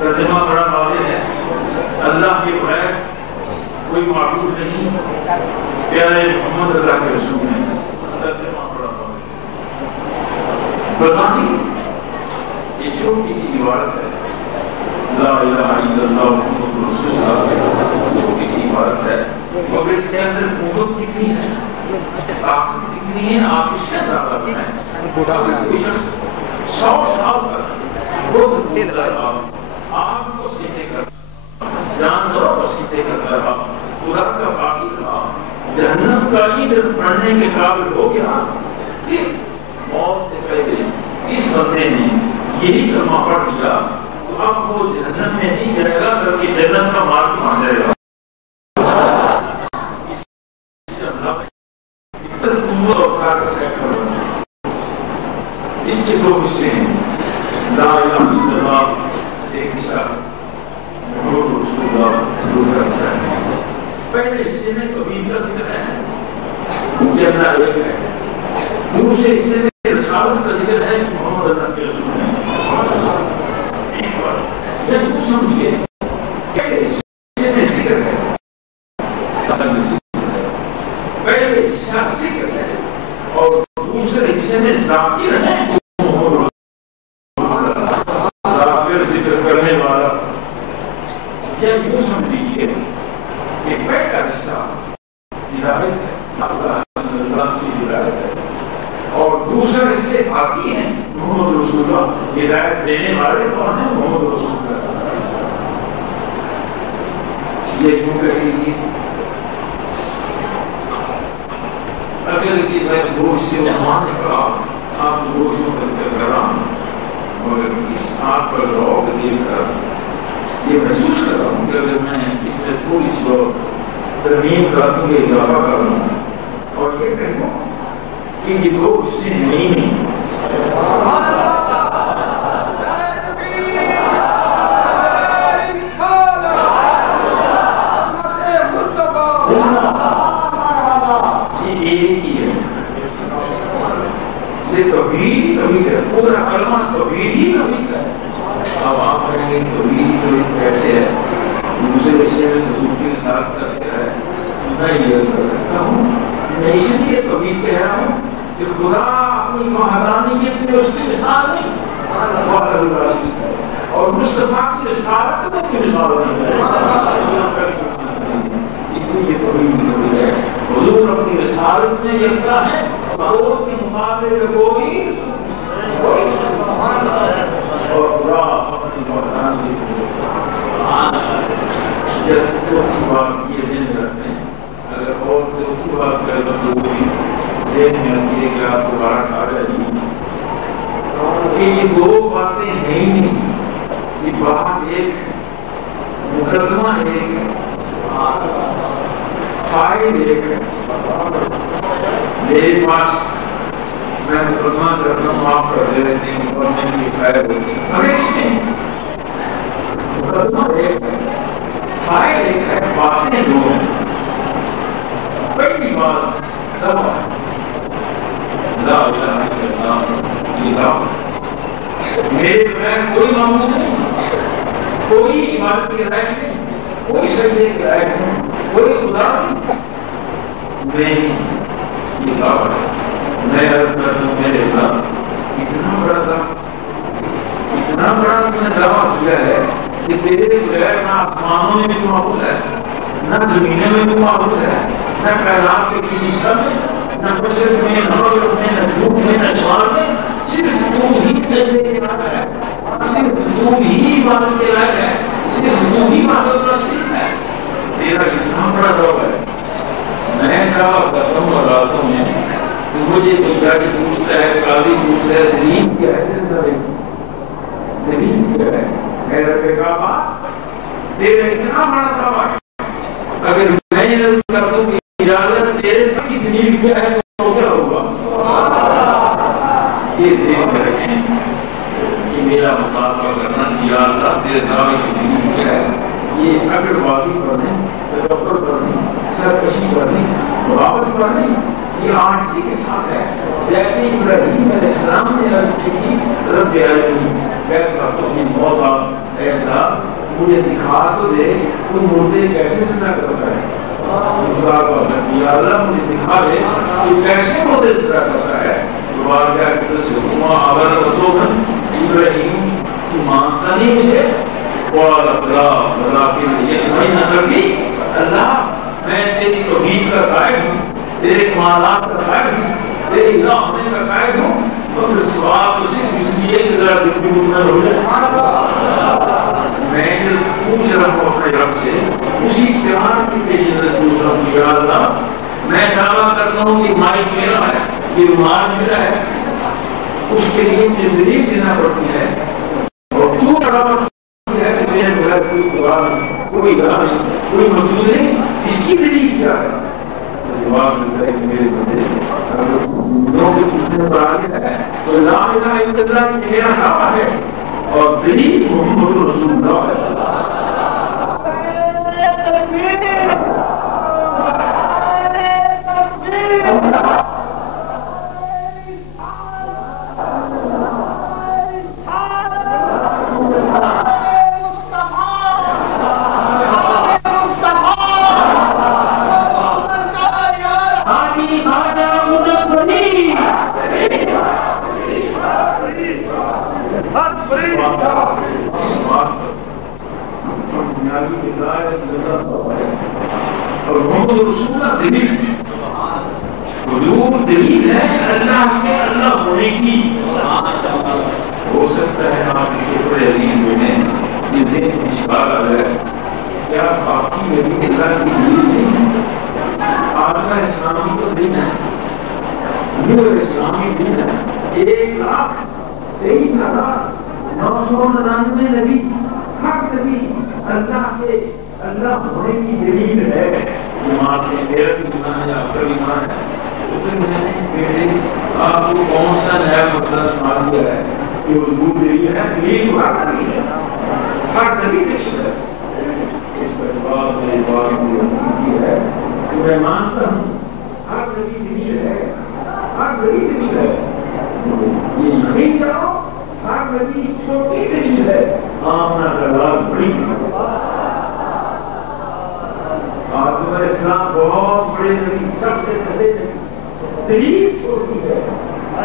ترجمہ بڑا واضح ہے، اللہ کے بغیر کوئی معبود نہیں، پیارے محمد اللہ کے رسول ہیں۔ ترجمہ بڑا واضح ہے، بظاہر یہ چھوٹی سی عبارت ہے، لا الہ الا اللہ محمد رسول اللہ، چھوٹی سی عبارت ہے، مگر اس کے اندر قوت کتنی ہے، طاقت کتنی ہے، آپ اس سے زیادہ بنائیں۔ کوئی شخص 100 سال تک آپ کو سیدھے کر جانوروں کو سیدھے کر رہا، خدا کا باقی رہا، جہنم کا ایندھن بننے کے قابل ہو گیا، پھر موت سے پہلے اس بندے نے یہی کلمہ پڑھ لیا تو اب وہ جہنم میں نہیں جائے گا بلکہ جنت کا مالک مان جائے گا۔ اس کے دو حصے ہیں، لا الہ الا اللہ ایک حصہ، محمد رسول اللہ دوسرا حصہ ہے۔ پہلے حصے میں توحید کا ذکر ہے، اللہ ایک ہے، دوسرے حصے میں رسالت کا ذکر ہے کہ محمد اللہ کے رسول ہیں۔ ایک بات یہ تو سمجھئے، پہلے حصے میں ذکر ہے، پہلے حصہ ذکر ہے اور دوسرے حصے میں ذاکر ہے، کیا یوں سمجھ لیجیے کہ پہلا حصہ ہدایت ہے، اللہ کی ہدایت ہے، اور دوسرے حصے آتی ہیں محمد رسول اللہ، ہدایت دینے والے کون ہیں؟ محمد رسول اللہ۔ یہ یوں کہہ لیجیے، اگر کہ میں دو حصے عثمان نے کہا، آپ دو حصوں کر رہا ہوں، مگر اس آپ پر روک دیکھ کر یہ محسوس کر رہا ہوں کہ اگر میں اس میں تھوڑی سی اور ترمیم کر دوں گا، اضافہ کر لوں اور یہ کہوں کہ یہ دو حصے ہیں ہی نہیں۔ یہ ایک ہی ہے، یہ توحید ہے، پورا کلمہ توحید ہی توحید ہے۔ اب آپ کہیں گے توحید کیسے ہے، دوسرے حصے میں حضور کے ساتھ کا ذکر ہے، میں یہ کر سکتا ہوں، میں اس لیے توحید کہہ رہا ہوں کہ خدا اپنی وحدانیت میں اس کی مثال نہیں، اور مصطفیٰ کی رسالت میں کی مثال نہیں ہے، یہ توحید ہے۔ حضور اپنی رسالت میں یکتا ہے، اور کے مقابلے میں کوئی اور خدا اپنی وحدانیت جب چوتھی بات یہ ذہن رکھتے ہیں، اگر اور چوتھی بات کرے تو کوئی ذہن میں آتی ہے کہ آپ دوبارہ کھا رہے ہیں کہ یہ دو باتیں ہیں ہی نہیں، یہ بات ایک مقدمہ ایک فائل ایک ہے۔ میرے پاس میں مقدمہ کرتا ہوں، آپ کر دے رہتے ہیں مقدمے کی فائل ہوتی ہے، مگر اس میں مقدمہ ایک ہے، فائل ایک ہے، باتیں دو ہیں۔ پہلی بات دعویٰ، لا الہ الا اللہ، یہ دعویٰ، میرے بغیر کوئی معبود نہیں، کوئی عبادت کے لائق نہیں، کوئی سجدے کے لائق نہیں، کوئی خدا نہیں، میں یہ دعویٰ ہے، میں عرض کرتا ہوں میرے اللہ اتنا بڑا تم نے دعویٰ کیا ہے کہ تیرے بغیر نہ آسمانوں میں بھی معبود ہے، نہ زمینوں میں بھی معبود ہے، نہ کائنات کے کسی حصہ میں، نہ مشرق میں، نہ مغرب میں، نہ جنوب میں، نہ شمال میں، صرف تو ہی سجدے کے لائق ہے، صرف تو ہی عبادت کے لائق ہے، صرف تو ہی عبادت کا شریک ہے۔ تیرا اتنا بڑا دعویٰ ہے، میں دعویٰ کرتا ہوں عدالتوں میں، تو مجھے کوئی جا کے پوچھتا ہے، قاضی پوچھتا ہے دلیل کیا ہے، دلیل کیا ہے، اے رب کعبہ تیرا اتنا بڑا دعویٰ ہے، اگر میں یہ نظر کر دوں کہ اجازت تیرے کی دلیل کیا ہے تو کیا ہوگا؟ یہ دیکھ رکھیں کہ میرا مطالبہ کرنا یا اللہ تیرے دعوے کی دلیل کیا ہے، یہ اگر بازی کرنے، تکبر کرنے، سرکشی کرنے، بغاوت کرنے، یہ عاجزی کے ساتھ ہے، جیسے ابراہیم علیہ السلام نے عرض کی رب العالمین کہتا تو کہ مولا اے اللہ مجھے دکھا تو دے تو مردے کیسے زندہ کرتا ہے، یا اللہ مجھے دکھا دے تو کیسے مردے زندہ کرتا ہے، دوبارہ کیا کہ آور وطوبن ابراہیم تو مانتا نہیں مجھے، قال اللہ کے لیے میں نہ کرتی اللہ میں تیری توحید کا قائل ہوں، تیرے کمالات کا قائل ہوں، تیری الہ ہونے کا قائل ہوں، تو پھر سوال تو صرف اس لیے کہ ذرا دل کی مطمئن ہو جائے۔ میں جب پوچھ رہا ہوں اپنے رب سے اسی پیار کی پیش نظر پوچھ رہا ہوں، یا اللہ میں دعویٰ کرتا ہوں کہ مائک میرا ہے، یہ رومال میرا ہے، اس کے لیے مجھے دلیل دینا پڑتی ہے، اور تو دعویٰ ہے کہ میرے بغیر کوئی خدا نہیں، کوئی الہ نہیں، کوئی موجود نہیں، اس کی دلیل کیا ہے؟ جواب ملتا ہے کہ میرے بندے لوگوں کے پوچھنے پر آگے ہے تو لا الہ الا اللہ کی میرا دعویٰ ہے اور دلیل محمد رسول اللہ ہے۔ اور محمد رسول اللہ دلیل حضور دلیل ہے اللہ کے اللہ ہونے کی۔ ہو سکتا ہے آپ کے بڑے عزیز بیٹے یہ ذہن میں اشکال آ جائے کیا باقی نبی اللہ کی دلیل نہیں؟ آقا اسلامی تو دین ہے، نور اسلامی دین ہے، 1,23,999 نبی، ہر نبی اللہ کے اللہ ہونے کی دلیل ہے۔ ایمان ہے، میرا بھی ایمان ہے، آپ کا بھی ایمان ہے، تو پھر میں نے بیٹے آپ کو کون سا نیا مسئلہ سنا دیا ہے کہ حضور دلیل ہے؟ دلیل ہر دلیل ہے، ہر نبی دلیل ہے۔ اس پر بات میری بات کی ہے کہ میں مانتا ہوں ہر نبی دلیل ہے، ہر نبی دلیل ہے، یہ نہیں کرو ہر نبی چھوٹی دلیل ہے، آمنا کا لال بڑی آدم علیہ السلام بہت بڑے نبی، سب سے پہلے دلیل چھوٹی ہے،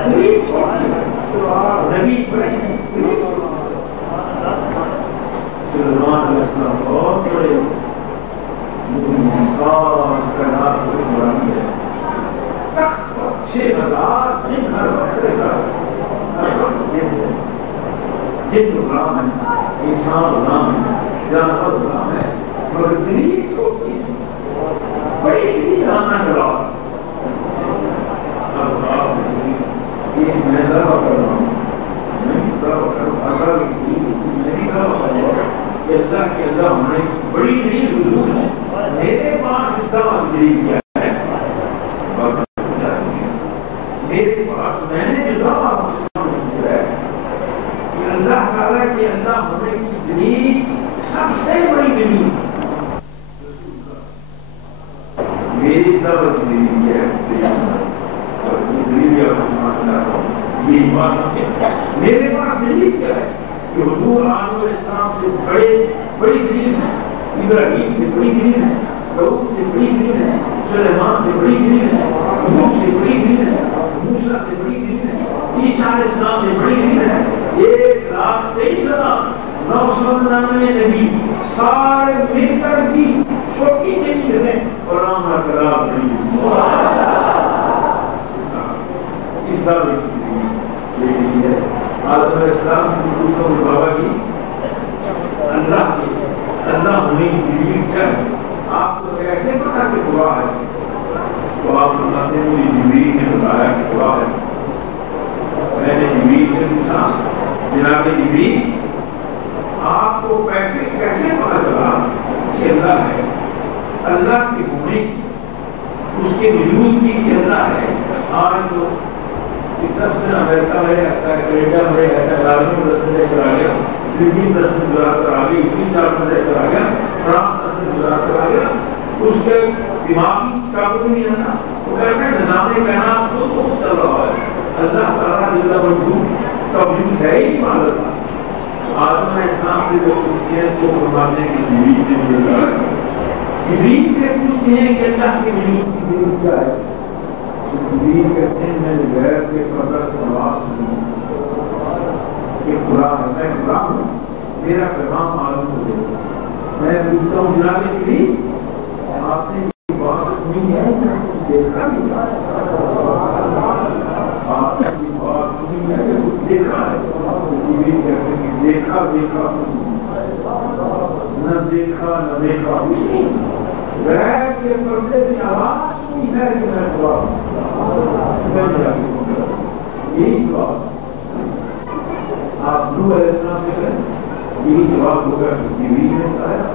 دلیل چھوٹی ہے، نبی بڑی سلیمان علیہ السلام بہت بڑے تخت 6,000 جن ہر وقت جن غلام ہے، انسان غلام ہے، جانور غلام ہے، مگر دلیل چھوٹی ہے، بڑی دلیل آنا کرا۔ یہ میں دعویٰ کر رہا ہوں، میں دعویٰ کر رہا ہوں، اللہ کی دلیل میں بھی دعویٰ کر رہا ہوں کہ اللہ کے اللہ ہونے کی بڑی دلیل حضور ہے۔ میرے پاس اس دعویٰ کی دلیل کیا ہے؟ میرے پاس میں نے جو دعویٰ کیا ہے کہ اللہ تعالیٰ کے اللہ ہونے کی دلیل سب سے بڑی دلیل میری دعوت کی دلیل کیا ہے؟ اور یہ دلیل یہی بات ہے، میرے پاس دلیل کیا ہے کہ حضور آدم علیہ السلام سے بڑی دلیل ہے، ابراہیم سے بڑی دین ہے، داؤد سے بڑی دین ہے، سلیمان سے بڑی دین ہے، نوح سے بڑی دین ہے، موسیٰ سے بڑی دین ہے، عیسیٰ علیہ السلام سے بڑی دین ہے۔ 1,23,999 نبی سارے مل کر کی چھوٹی دین ہے اور ہمارا کلام نہیں اس بار یہ ہے آدم علیہ السلام سے پوچھتا ہوں بابا جی اللہ ہونے کی دلیل کیا ہے؟ آپ کو کیسے پتا کہ خدا ہے؟ تو آپ بتاتے ہیں مجھے جبریل نے بتایا کہ خدا ہے۔ میں نے جبریل سے پوچھا جناب جبریل آپ کو کیسے پتا چلا کہ اللہ ہے؟ اللہ کے ہونے کی اس کے وجود کی کہ اللہ ہے۔ آج تو اتنا امریکہ ہے، کینیڈا میں ہے، لازمی رسم لے کر آ گیا، فلپین رسم گزارا کر آ گئی، اٹلی چار لے کر آ گیا، فرانس رسم گزارا کر آ گیا، اس کے دماغی قابو نہیں رہنا۔ وہ کہتے ہیں نظام کائنات تو چل رہا ہے، اللہ تعالیٰ جل وجود کا وجود ہے ہی معلوم تھا۔ آدم علیہ السلام سے جو پوچھتے ہیں تو فرماتے ہیں کہ جبریل سے ملتا ہے۔ جبریل سے پوچھتے ہیں کہ اللہ کے وجود کی ضرورت کیا ہے؟ جبریل کہتے ہیں میں غیر کے قدر سواس ہوں کہ خدا ہے، میں خدا ہوں، میرا پیغام معلوم ہو جائے۔ میں پوچھتا ہوں جناب جبریل آپ نے یہ بات سنی ہے کہ کچھ دیکھا بھی ہے؟ آپ نے یہ بات سنی ہے کہ کچھ دیکھا ہے؟ جبریل کہتے ہیں کہ دیکھا نہ دیکھا نہ دیکھا کچھ نہیں، غیر کے پردے سے آواز سنی ہے کہ میں خدا ہوں۔ یہی جواب آپ نوح علیہ السلام سے کریں، یہی جواب ہوگا کہ جبریل نے بتایا،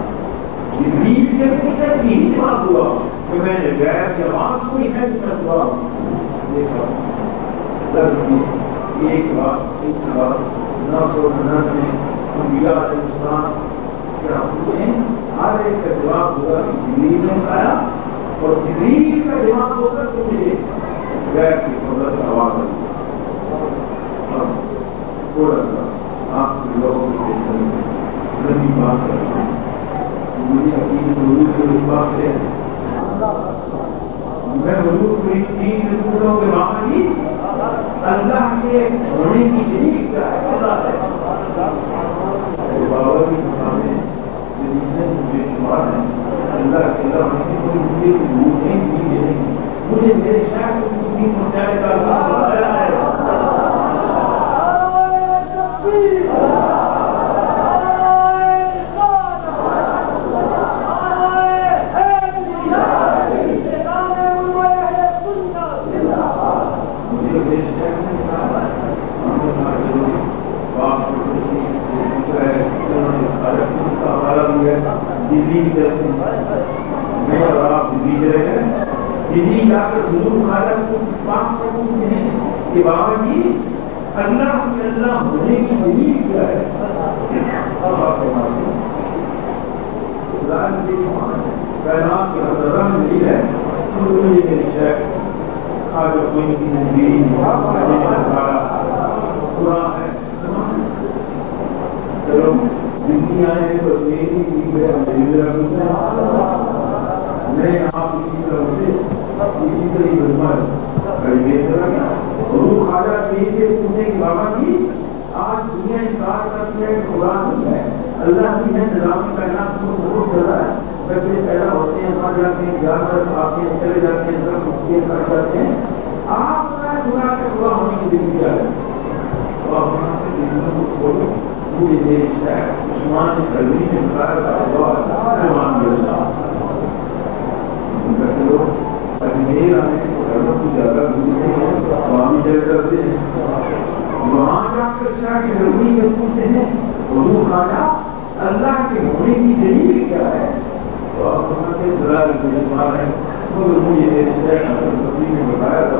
جبریل سے پوچھا یہی جواب ہوا کہ میں نے غیر کی آواز سنی ہے کہ میں خدا ہوں۔ دیکھا ایک بات 999 انبیاء علیہ السلام کیا پوچھیں، ہر ایک کا جواب ہوگا کہ جبریل نے بتایا، اور جبریل کا جواب ہوگا کہ مجھے غیر کی قدرت آواز آئی۔ تھوڑا سا آپ کے لوگوں سے نبی بات کرتا ہوں، مجھے عقیدت حضور کے بات سے میں حضور کو ایک چیز سے پوچھتا ہوں کہ بابا جی اللہ کے ہونے کی دلیل کیا ہے؟ اللہ ہے بابا جی سامنے مجھے شمار ہے اللہ کے اللہ ہونے کی کوئی مجھے وجود نہیں، مجھے میرے شاید کو بھی پہنچانے کا اللہ بتایا ہے۔ میں اور آپ جا کر حضور خالق کو پاک سے پوچھتے ہیں کہ بابا جی اللہ کے اللہ ہونے کی دلیل کیا ہے؟ کائنات کے حضرہ میں دلیل ہے مجھے میری شیخ آج کوئی کی نبی خدا ہے۔ چلو زندگی آئے تو میری میں آپ اسی طرح سے اسی طرح ہی بزمان حضور خواجہ سے پوچھیں کہ بابا جی آج دنیا انکار کرتی ہے کہ خدا نہیں ہے، اللہ کی ہے، نظام کائنات کو بہت چل رہا ہے، بچے پیدا ہوتے ہیں، مر جاتے ہیں، جانور آتے ہیں، چلے جاتے ہیں، سب کچھ کر جاتے ہیں، آپ خدا کے خدا ہونے کی دلیل کیا ہے؟ تو آپ وہاں سے دلیلوں کو کھولو، مجھے میری شیخ عثمان قلبی نے بتایا تھا عثمان اللہ اجمیر آنے کو زیادہ دور نہیں ہے، عوامی جگہ کرتے ہیں، وہاں جا کر شاہ کی ضروری میں پوچھتے ہیں حضور خواجہ اللہ کے ہونے کی دلیل کیا ہے؟ تو آپ وہاں سے ضرور جذبہ ہے مگر مجھے میرے شیخ حسن قلبی نے بتایا تھا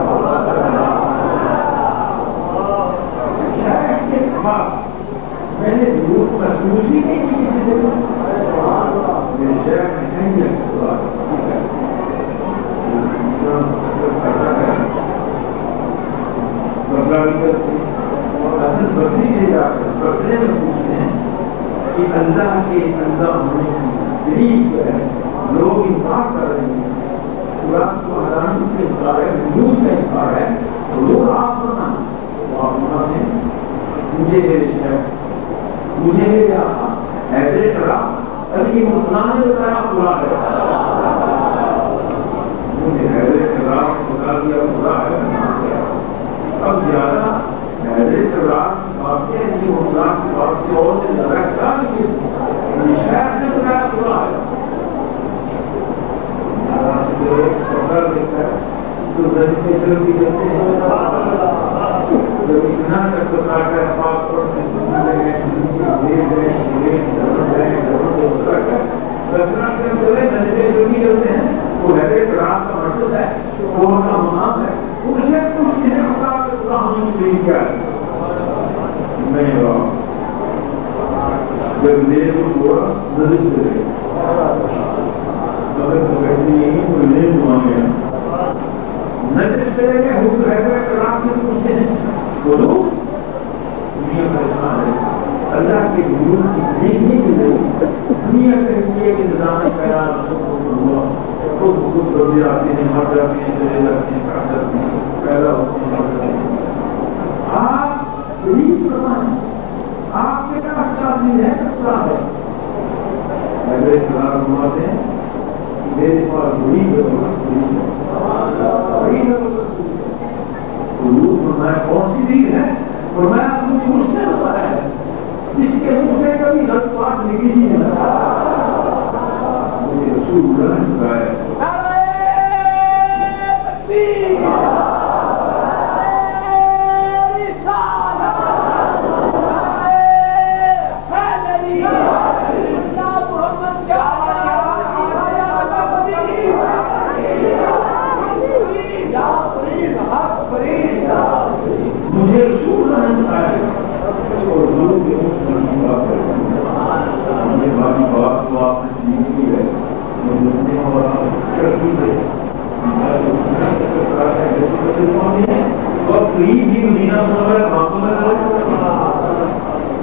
میں نے ضرور محسوس ہی نہیں کی کسی جگہ میرے شیخ نے نہیں ہے بکری سے جا کر بکرے میں پوچھتے ہیں کہ اللہ کے اللہ ہونے کی دلیل کیا ہے؟ کر رہے ہیں، قرآن کو حرام سے انکار ہے، وجود کا انکار ہے، حضور آپ فرمائیں تو آپ فرماتے ہیں مجھے میرے شیخ مجھے میرے آقا حیدر کرام علی مسلمان نے بتایا خدا ہے، مجھے حیدر کرام بتا دیا خدا ہے، اب زیادہ حیدر کرام بات ہے علی مسلمان کی بات سے اور سے زیادہ کیا نہیں ہے، شیخ نے بتایا خدا ہے، پکڑ دیتا ہے تو ذریعے چلتی رہتے ہیں، جب اتنا تک بتا کر پاک پڑھتے وہ حیدر کرام کا مقصد ہے، وہ کا مقام ہے، اسے کچھ نہیں پتا کہ خدا ہونے کے لیے کیا ہے نہیں ہوا، جب لے تو تھوڑا نظر کرے اگر تو کہتے یہی کوئی لے مانگے نظر کرے گا حضور حیدر کرام سے پوچھتے ہیں بولو دنیا پریشان ہے، اللہ کے وجود کی دیکھ نہیں مل رہی، دنیا کہتی ہے کہ نظام پیدا ہوا خود خود بدلے آتے ہیں، مر جاتے ہیں، چلے جاتے ہیں، کاٹ جاتے ہیں، پیدا ہوتے ہیں، مر جاتے ہیں، آپ غریب فرمائیں آپ کے پاس خیال نہیں رہ سکتا ہے، حیدر کرام فرماتے ہیں میرے پاس غریب ہے، حضور فرمایا کون سی چیز ہے، فرمایا مجھے مجھ سے بتایا ہے جس کے منہ سے کبھی غلط بات نکلی نہیں ہے، مجھے رسول اللہ نے بتایا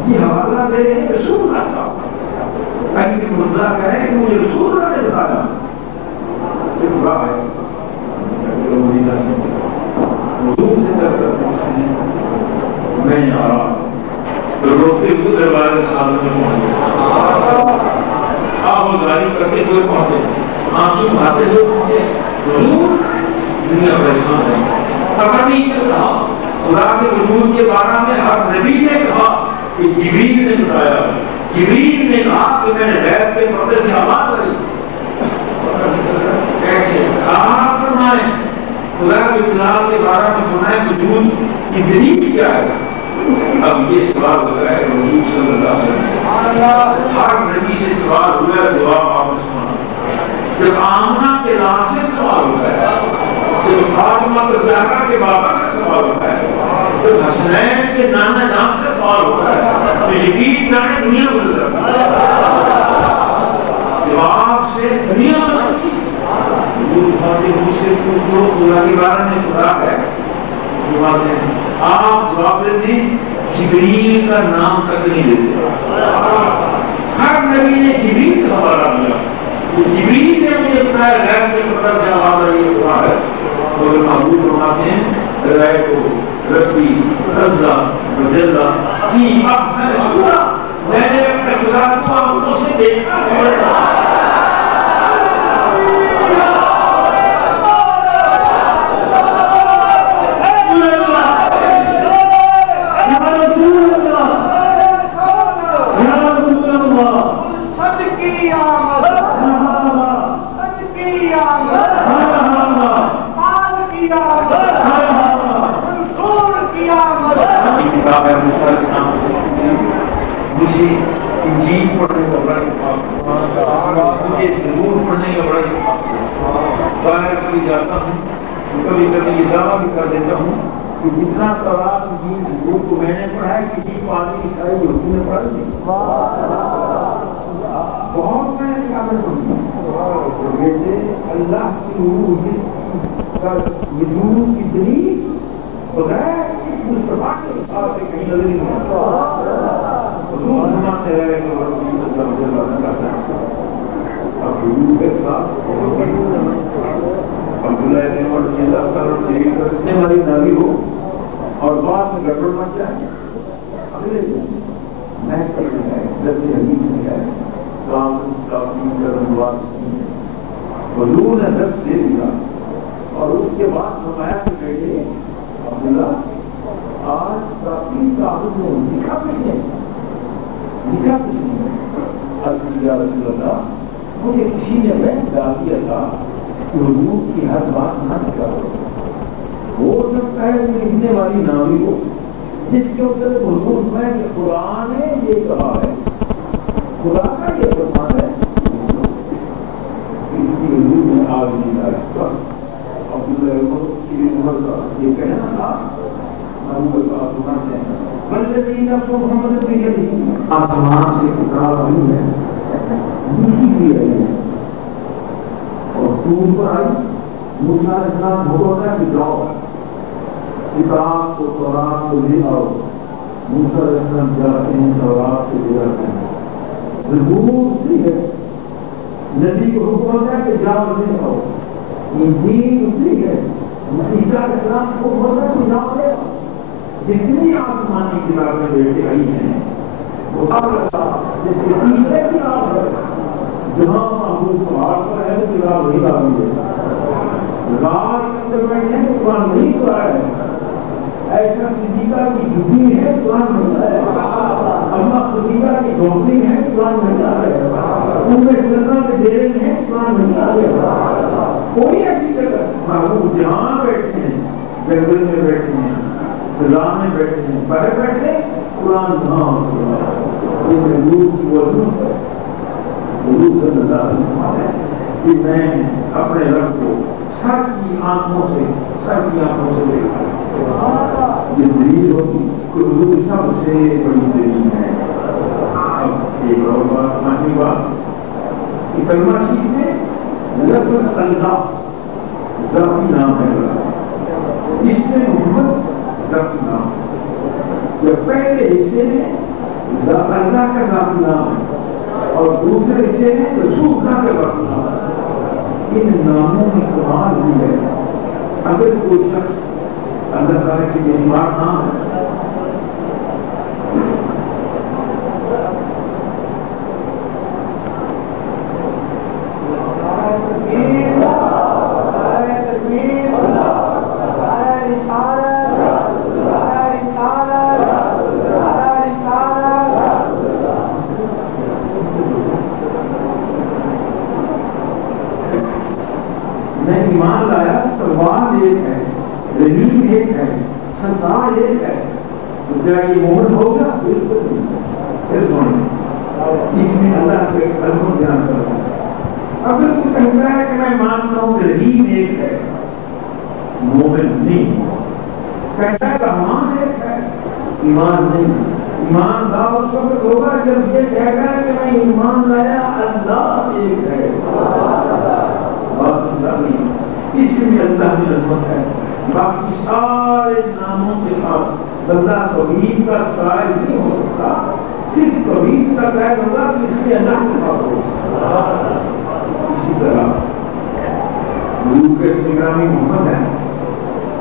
یہ حوالہ دے رہے رسول اللہ کا تاکہ کہ مطلع کریں کہ مجھے رسول اللہ نے بتایا یہ خدا ہے مدینہ سے حضور سے در کر پوچھتے ہیں میں یہاں رہا تو روکتے ہوئے دربار سامنے پہنچے آپ مظاہری کرتے ہوئے پہنچے آنسو بہاتے ہوئے پہنچے حضور دنیا پریشان ہے پتہ نہیں چل رہا خدا کے وجود کے بارے میں ہر نبی نے کہا کہ جبریل نے بتایا، جبریل نے کہا کہ میں نے غیب کے پردے سے آواز آئی، کیسے آپ فرمائیں خدا کے جلال کے بارے میں فرمائیں وجود کی دلیل کیا ہے، اب یہ سوال ہو رہا ہے حضور صلی اللہ علیہ وسلم ہر نبی سے سوال ہوا ہے، جواب آپ نے سنا، جب آمنہ کے نام سے سوال ہوا ہے، جب فاطمہ زہرا کے بابا سے سوال ہوتا ہے، جب حسنین کے نانا جان سے سوال ہوتا ہے تو یقین کرنے دنیا بدل جاتی ہے، جواب سے دنیا بدل جاتی ہے، مجھ سے پوچھو خدا کے بارے میں خدا ہے، جواب دیں آپ جواب دیتے ہیں جبریل کا نام تک نہیں دیتے، ہر نبی نے جبریل کا حوالہ دیا، جبریل نے مجھے بتایا غیب کے پتہ سے آواز آئی خدا ہے، اور محبوب فرماتے ہیں رائے کو ربی رضا وجلہ کی احسن صورہ میں نے اپنے خدا کو آنکھوں سے دیکھا ہے، مجھے انجیل پڑھنے کا بڑا شوق، مجھے ضرور پڑھنے کا بڑا شوق، باہر کبھی جاتا ہوں کبھی کبھی یہ دعویٰ بھی کر دیتا ہوں کہ جتنا تورات انجیل زبور کو میں نے پڑھا ہے کسی کو آدمی عیسائی یہودی نے پڑھا نہیں، بہت میں نے کتابیں پڑھی، جیسے اللہ کی روح یہ نور کی دلیل بغیر اس مصطفیٰ کے حساب سے کہیں نظر نہیں آتا، حضور فرماتے ہیں کہ اب حضور کے ساتھ عبداللہ نے رضی اللہ تعالیٰ دیکھ کر اتنے والی نبی ہو اور بعد میں گڑبڑ مچ جائے اگلے دن میں حدیث میں ہے حضور نے دست دے دیا اور اس کے بعد فرمایا کہ بیٹے عبداللہ آج کافی صاحب نے لکھا کچھ نہیں لکھا کچھ نہیں یا رسول اللہ مجھے کسی نے میں ڈال دیا تھا کہ حضور کی ہر بات نہ کرو ہو سکتا ہے کہ لکھنے والی نامی ہو جس کے اوپر حضور میں کہ قرآن نے یہ کہا ہے خدا کا یہ فرمان ہے اس کی حضور نے آج نہیں آیا عبداللہ کی عمر کا یہ کہنا تھا آسمان سے کتاب آئی ہے نیچی بھی آئی ہے اور دور پر آئی موسیٰ علیہ السلام ہوگا کہ جاؤ کتاب کو تورات کو لے آؤ موسیٰ علیہ السلام جاتے ہیں تورات کو لے آتے ہیں ضرور سی ہے نبی کو حکم ہوتا ہے کہ جاؤ لے آؤ انجیل اسی ہے عیسیٰ علیہ السلام کو ہوتا ہے کہ جاؤ لے آؤ جتنی آسمانی کتابیں بیٹے آئی ہیں وہ جس کے تیسرے کتاب ہے جہاں محبوب پہاڑ پر ہے کتاب وہی آئی ہے راج کے اندر بیٹھے ہیں قرآن نہیں پڑھا ہے ایسا صدیقہ کی جھوٹی ہے قرآن نہیں ہے اللہ صدیقہ کی جھوپڑی ہے قرآن نہیں آ رہے ان میں سرنا کے ڈیرے میں ہے قرآن نہیں آ رہے کوئی ایسی جگہ محبوب جہاں بیٹھے ہیں جنگل میں بیٹھے ہیں فضا میں بیٹھے ہیں باہر بیٹھے قرآن کہاں یہ محبوب کی وضوح ہے حضور صلی اللہ علیہ وسلم ہے کہ میں اپنے رب کو سر کی آنکھوں سے دیکھا یہ دلیل ہوتی کہ حضور سب سے بڑی دلیل ہے اب ایک اور بات مانی بات کہ کلمہ چیز میں لفظ اللہ ذاتی نام ہے اس میں محمد ذاتی نام جب پہلے حصے میں اللہ کا ذاتی نام ہے اور دوسرے حصے میں رسول کا ذاتی نام ہے ان ناموں میں کمال بھی ہے اگر کوئی شخص اللہ تعالیٰ کی بیمار نام ہے ایمان لایا سوال ایک ہے رحیم ایک ہے ستار ایک ہے تو کیا یہ مومن ہوگا بالکل نہیں پھر سونے اس میں اللہ کو ایک الگ دھیان کرتا ہے اگر تو کہتا ہے کہ میں مانتا ہوں کہ رحیم ایک ہے مومن نہیں کہتا ہے رحمان ایک ہے ایمان نہیں ایمان دا اس وقت ہوگا جب یہ کہتا ہے کہ میں ایمان لایا اللہ ایک ہے اس میں اللہ کی عظمت ہے باقی سارے ناموں کے ساتھ بندہ توحید کا قائل نہیں ہو سکتا صرف توحید کا قائل ہوگا کہ اس میں اللہ کے ساتھ ہو اسی طرح حضور کے نگرامی محمد ہے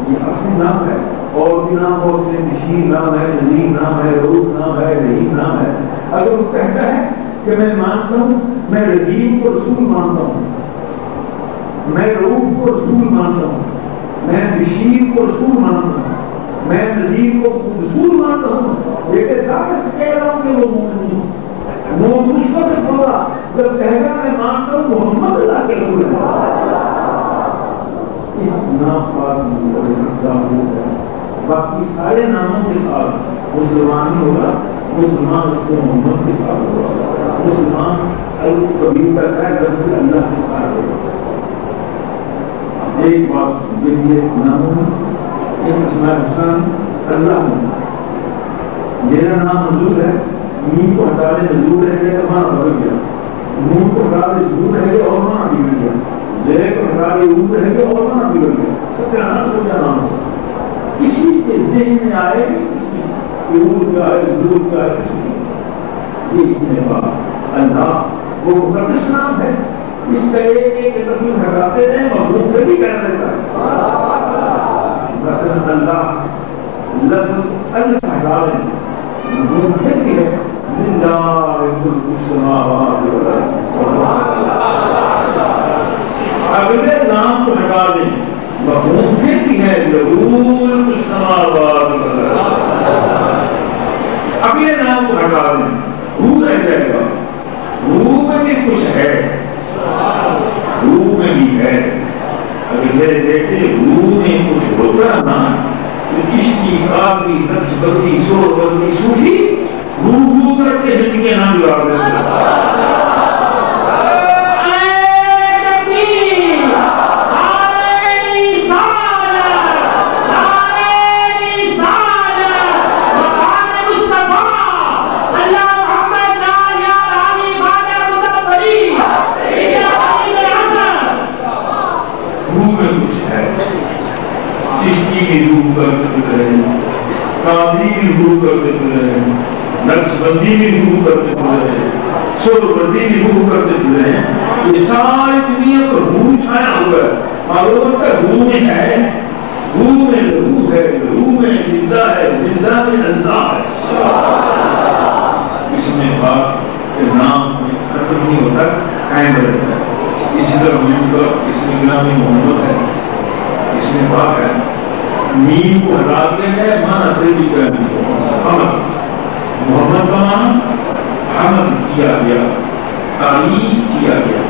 یہ اصلی نام ہے اور بھی نام ہو اس میں بشیر نام ہے نذیر نام ہے رؤوف نام ہے رحیم نام ہے اگر وہ کہتا ہے کہ میں مانتا ہوں میں رحیم کو رسول مانتا ہوں میں رؤوف کو رسول مانتا ہوں میں بشیر کو رسول مانتا ہوں میں نذیر کو رسول مانتا ہوں لیکن ثابت کہہ رہا ہوں کہ وہ مومن نہیں وہ اس وقت ہوگا جب کہے گا میں مانتا ہوں محمد اللہ کے رسول ہے اس نام کا باقی سارے ناموں کے ساتھ مسلمان ہی ہوگا مسلمان اس کو محمد کے ساتھ ہوگا مسلمان کبھی کرتا ہے جب اللہ کے ساتھ ہوگا ایک بات یہ بھی ناموں میں ایک اسماء حسن اللہ میں میرا نام منظور ہے نیم کو ہٹا لے نظور رہ گیا تو مانا بدل گیا نون کو ہٹا لے ضرور رہ گیا اور مانا بگڑ گیا زیر کو ہٹا لے روپ رہ گیا اور مانا بگڑ گیا سب کا نام سب کا نام کسی کے ذہن میں آئے روپ کا ہے ضرور کا ہے یہ اس میں بات اللہ وہ مقدس نام ہے اس کا ایک لفظ ہٹاتے ہیں محبوب سے بھی کہہ دیتا ہے مثلا اللہ لفظ اللہ ہٹا دیں محبوب سے بھی ہے للہ ملک السماوات والارض اگلے نام کو ہٹا دیں مفہوم پھر بھی ہے لہول السماوات والارض اگلے نام کو ہٹا دیں ہو رہ جائے گا ہو میں بھی کچھ ہے ہو میں بھی ہے اگر میرے بیٹے ہو میں کچھ ہوتا نا تو چشتی قادری نقشبندی سوربندی صوفی ہو کر کے زندگی نام جوڑ دیتے نقشبندی بھی روح کرتے ہوئے سوربندی بھی روح کرتے ہوئے یہ ساری دنیا پر روح چھایا ہوا ہے معلوم کا روح میں ہے روح میں روح ہے روح میں زندہ ہے زندہ میں اللہ ہے اس میں بات کے نام میں ختم نہیں ہوتا قائم رہتا ہے اسی طرح ملک اس میں گرامی محمد ہے اس میں بات ہے نیم کو ہٹا دیا ہے مانا تیری کا محمد کا نام حمد کیا گیا تعریف کیا گیا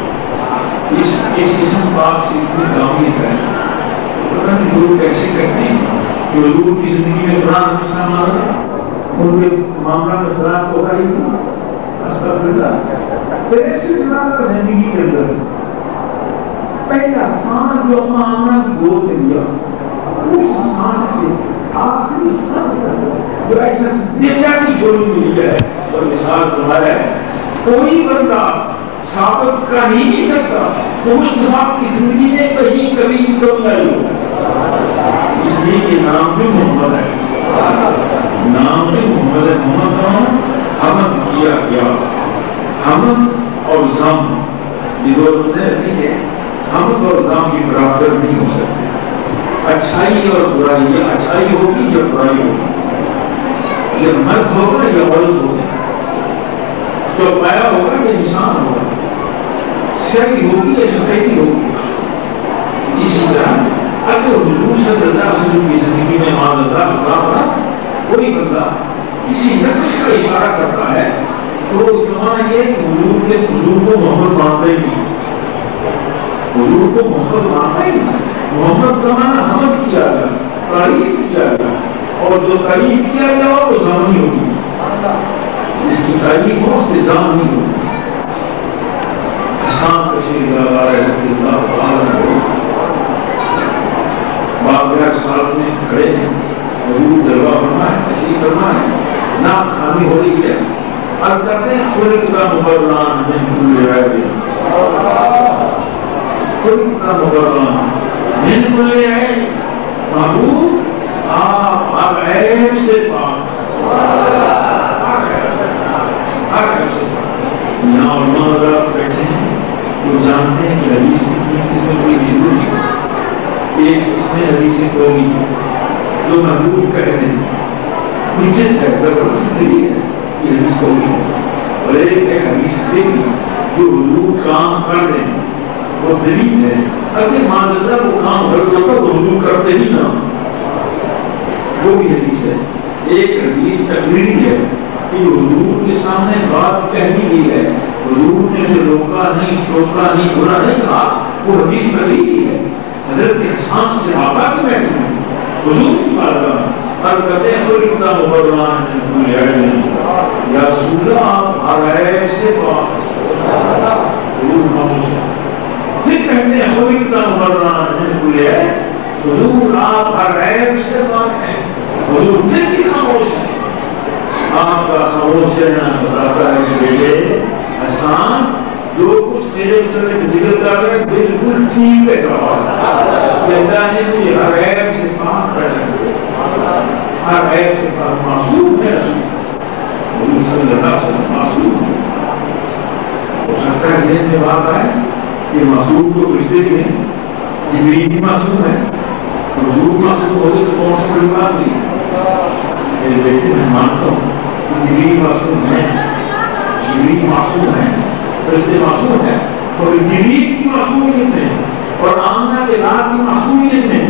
اس اسم پاک سے اتنی جامعیت ہے پتہ نہیں لوگ کیسے کہتے ہیں کہ حضور کی زندگی میں قرآن نقصان آ رہا ان کے معاملہ میں خلاف ہوگا ہی استغفراللہ پھر ایسی کا زندگی کے اندر پہلا سانس جو معاملہ کی گود میں لیا اس سانس سے آخری سانس جو ایسا دیکھا کی چھوڑی ملی ہے اور مثال تمہارا ہے کوئی بندہ ثابت کر ہی نہیں سکتا تو مصطفیٰ کی زندگی میں کہیں کبھی کم آئی ہو اس لیے کہ نام جو محمد ہے نام جو محمد ہے محمد کون حمد کیا گیا حمد اور ضم یہ دو ہوتے ہیں حمد اور ضم کی برابر نہیں ہو سکتے اچھائی اور برائی یا اچھائی ہوگی یا برائی ہوگی یہ مرد ہوگا یا عورت ہوگا جو پایا ہوگا یا انسان ہوگا سیاہی ہوگی یا سفیدی ہوگی اسی طرح اگر حضور صلی اللہ علیہ وسلم کی زندگی میں معاذ اللہ خدا پڑا کوئی بندہ کسی نقص کا اشارہ کرتا ہے تو اس کا معنی یہ کہ حضور کو محمد مانتا ہی نہیں حضور کو محمد مانتا ہی نہیں محمد کا معنی حمد کیا گیا تعریف کیا گیا اور جو تعریف کیا گیا وہ ضامنی ہوگی جس کی تعریف ہو اس کی ضامنی ہوگی احسان کشیر لگا رہے ہیں اللہ تعالیٰ باغیار صاحب میں کھڑے ہیں حضور جلوہ فرما ہے تشریف فرما ہے نام خانی ہو رہی ہے عرض کرتے ہیں خلق کا مبران من کل عیب خلق کا مبران من کل عیب محبوب آپ ہر عیب سے پاک ہر عیب سے پاک یہاں علماء اگر آپ بیٹھے ہیں وہ جانتے ہیں کہ حدیث اس میں کوئی ضرور نہیں ایک اس میں حدیث قومی جو محبوب کہتے ہیں حجت ہے زبردست دلیل ہے یہ حدیث قومی ہے اور ایک ہے حدیث دیکھی جو حضور کام کر رہے ہیں وہ دلیل ہے اگر مان اللہ وہ کام غلط ہوتا تو حضور کرتے ہی نہ وہ بھی حدیث ہے ایک حدیث تقریری ہے کہ حضور کے سامنے بات کہنی گئی ہے حضور نے اسے روکا نہیں ٹوکا نہیں برا نہیں کہا وہ حدیث تقریری ہے حضرت احسان سے آبا کی بیٹھی ہے حضور کی بارگاہ اور کہتے ہیں کوئی خدا مبران یا رسول اللہ آپ ہر عیب سے پاک حضور خاموش ہے پھر کہتے ہیں کوئی خدا مبران حضور آپ ہر عیب سے پاک ہیں حضور پھر بھی خاموش ہے آپ کا خاموش رہنا بتاتا ہے کہ بیٹے احسان جو کچھ میرے اتنے ذکر کر رہے ہیں بالکل ٹھیک ہے کہتا ہے کہ ہر عیب سے پاک رہنا ہر عیب سے پاک معصوم ہے حضور صلی اللہ علیہ وسلم معصوم ہے ہو سکتا ہے ذہن میں بات آئے یہ معصوم تو فرشتے بھی ہیں، جبریل بھی معصوم ہے، حضور معصوم ہوگے تو کون سی بڑی بات ہوئی؟ میرے بیٹے میں مانتا ہوں کہ جبریل معصوم ہے، جبریل معصوم ہے، فرشتے معصوم ہے، اور جبریل کی معصومیت میں اور آمنہ کے رات کی معصومیت میں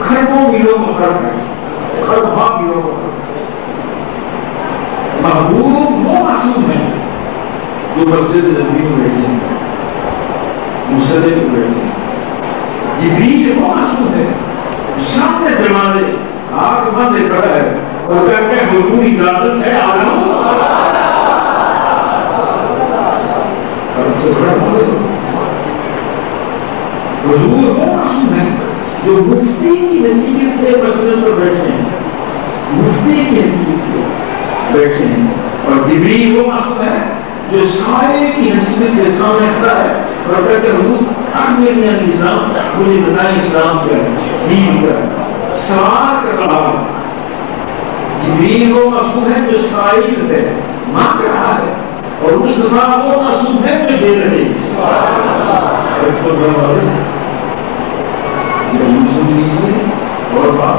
خربوں میلوں کا فرق ہے، خربوں میلوں کا فرق ہے۔ محبوب وہ معصوم ہے جو مسجد نبی میں بیٹھے ہیں، مصلی میں بیٹھے ہیں۔ جبریل وہ معصوم ہے سامنے دروازے آنکھ بند کھڑا ہے اور کہتے ہیں حضور اجازت ہے آ رہا ہوں۔ حضور وہ معصوم ہے جو مفتی کی حیثیت سے مسجد پر بیٹھے ہیں، مفتی کی حیثیت سے بیٹھے ہیں، اور جبریل وہ معصوم ہے جو سائے کی حیثیت سے سامنے کھڑا ہے اور کہتے ہیں حضور میرے اسلام مجھے بتائیں اسلام کیا ہے، دین کیا ہے، سوال کر رہا ہے۔ جبریل وہ معصوم ہے جو سائل ہے، مانگ رہا ہے، اور مصطفیٰ وہ معصوم ہے جو دے رہے ہیں۔ اور بات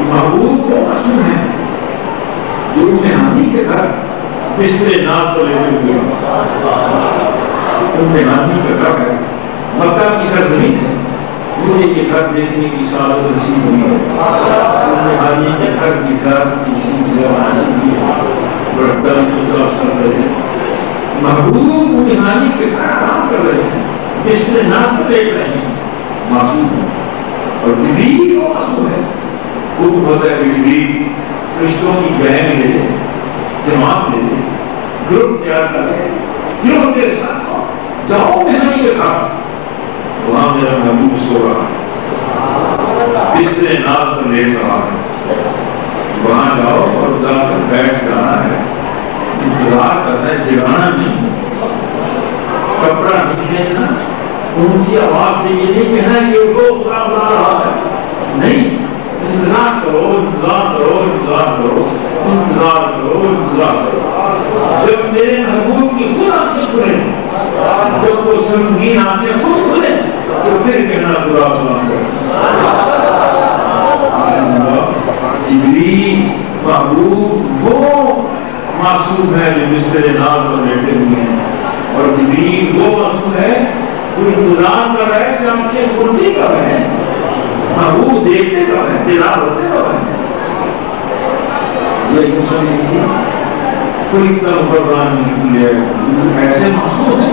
محبوب وہ معصوم ہے جو مہانی کے گھر بستر ناز کو لے کے مہانی کا گھر ہے، مکہ کی سرزمین ہے، مجھے یہ گھر دیکھنے کی سعادت نصیب ہوئی ہے، مہانی کے گھر کی سعادت نصیب ہوئی ہے، بڑھتا کر رہے ہیں محبوب مہانی کے گھر آرام کر رہے ہیں، بستر ناز کو دیکھ رہے ہیں، معصوم ہے۔ اور جبریل وہ معصوم ہے، وہ ہوتا ہے کہ جبریل فرشتوں کی گہن لے لے، جماعت لے لے، گروپ تیار کر لے، گروپ کے ساتھ جاؤ مہمانی کے گھر، وہاں میرا محبوب سو رہا ہے، بستر ناز پر لیٹ رہا ہے، وہاں جاؤ اور جا کر بیٹھ جانا ہے، انتظار کرنا ہے، جگانا نہیں، کپڑا نہیں کھینچنا، اونچی آواز سے یہ نہیں کہنا کہ وہ خدا بنا رہا ہے، نہیں، انتظار کرو انتظار کرو انتظار کرو انتظار کرو انتظار کرو، جب میرے محبوب کی خود آنکھیں کھلیں، جب وہ سنگین آنکھیں خود کھلیں تو پھر کہنا خدا سلام کرو۔ جبریل محبوب وہ معصوم ہے جو بستر ناز پر بیٹھے ہوئے ہیں، اور جبریل وہ معصوم ہے جو انتظار کر رہے ہیں کہ آنکھیں کھلتی کب ہیں، محبوب دیکھتے کب ہیں، دیدار ہوتے کب ہیں۔ یہ مسلم نہیں کوئی طرف قربان نہیں کیا، ایسے معصوم ہے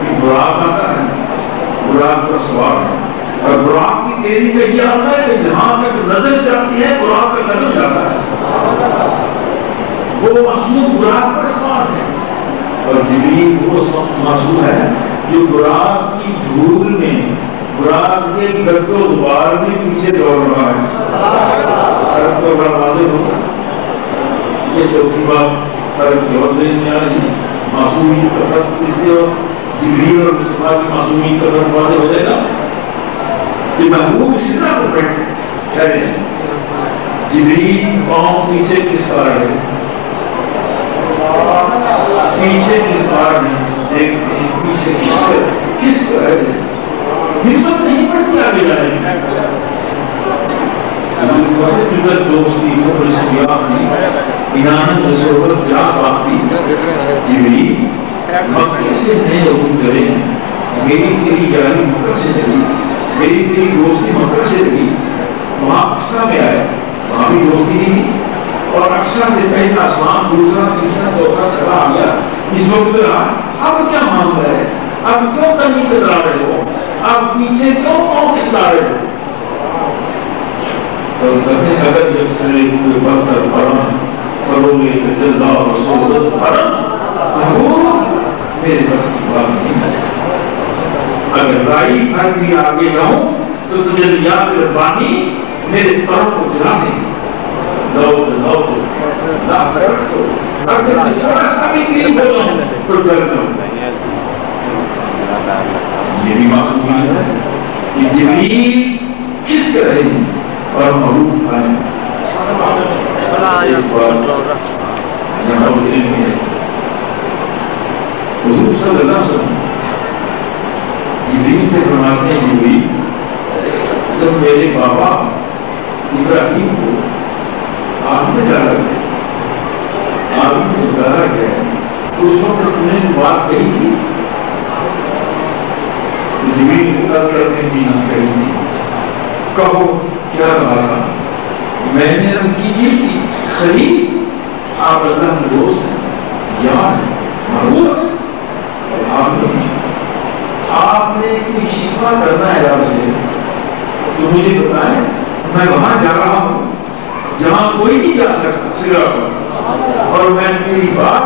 کہ براق آتا ہے، براق پر سوار ہے، اور براق کی تیزی کا یہ آتا ہے کہ جہاں تک نظر جاتی ہے براق کا قدم جاتا ہے، وہ معصوم براق پر سوار ہے، اور جبریل وہ معصوم ہے جو براق کی دھول میں، براق کے گرد و غبار میں پیچھے دوڑ رہا ہے۔ فرق تو بڑا واضح ہوگا، یہ چوتھی بات فرق کی اور دین میں آ رہی ہے، معصومیت کا فرق اس لیے جبریل اور مصطفیٰ کی معصومیت کا فرق واضح ہو جائے گا کہ محبوب اسی طرح پر بیٹھے ٹھہرے ہیں، جبریل پاؤں پیچھے کس کارن ہے، پیچھے کس کارن ہے، دیکھتے ہیں پیچھے کس کا ہے، ہمت نہیں پڑتی آگے جانے کی، دوستی انانت صحبت جا باقی جبریل مکے سے نئے لوگ چلے ہیں، میری تیری یاری مکہ سے چلی، میری تیری دوستی مکہ سے چلی، وہاں اقصا میں آئے، وہاں بھی دوستی نہیں تھی، اور اقصا سے پہلا آسمان دوسرا تیسرا چوتھا چلا آ گیا، اس وقت اب کیا معاملہ ہے، اب کیوں کہیں کترا رہے ہو، اب پیچھے کیوں پاؤں کھچلا رہے ہو؟ تو کہتے ہیں اگر جب سرے ہوئے برتر پرم کرو گے جلدہ رسول پرم میرے بس کی بات نہیں ہے، اگر رائی بھر بھی آگے جاؤں تو تجلیات ربانی میرے پرم کو جلا دیں، لو لا فرق تو اگر میں تھوڑا سا بھی نہیں بولا ہوں تو ڈر جاؤں۔ یہ بھی معصومیت ہے کہ جبریل کس طرح ہے اور محبوب آئے ایک بات یہاں حسین میں حضور صلی اللہ علیہ وسلم جبریل سے فرماتے ہیں جبریل جب میرے بابا ابراہیم کو آگ میں ڈالا گیا اس وقت تم نے بات کہی تھی جبریل کو کرتے جی ہم کہی تھی کہو کیا کہا میں نے عرض کی کہ خلیل آپ اللہ کے دوست ہیں یار محبوب آپ نے کوئی شفا کرنا ہے آپ سے تو مجھے بتائیں میں وہاں جا رہا ہوں جہاں کوئی نہیں جا سکتا سگا پر اور میں میری بات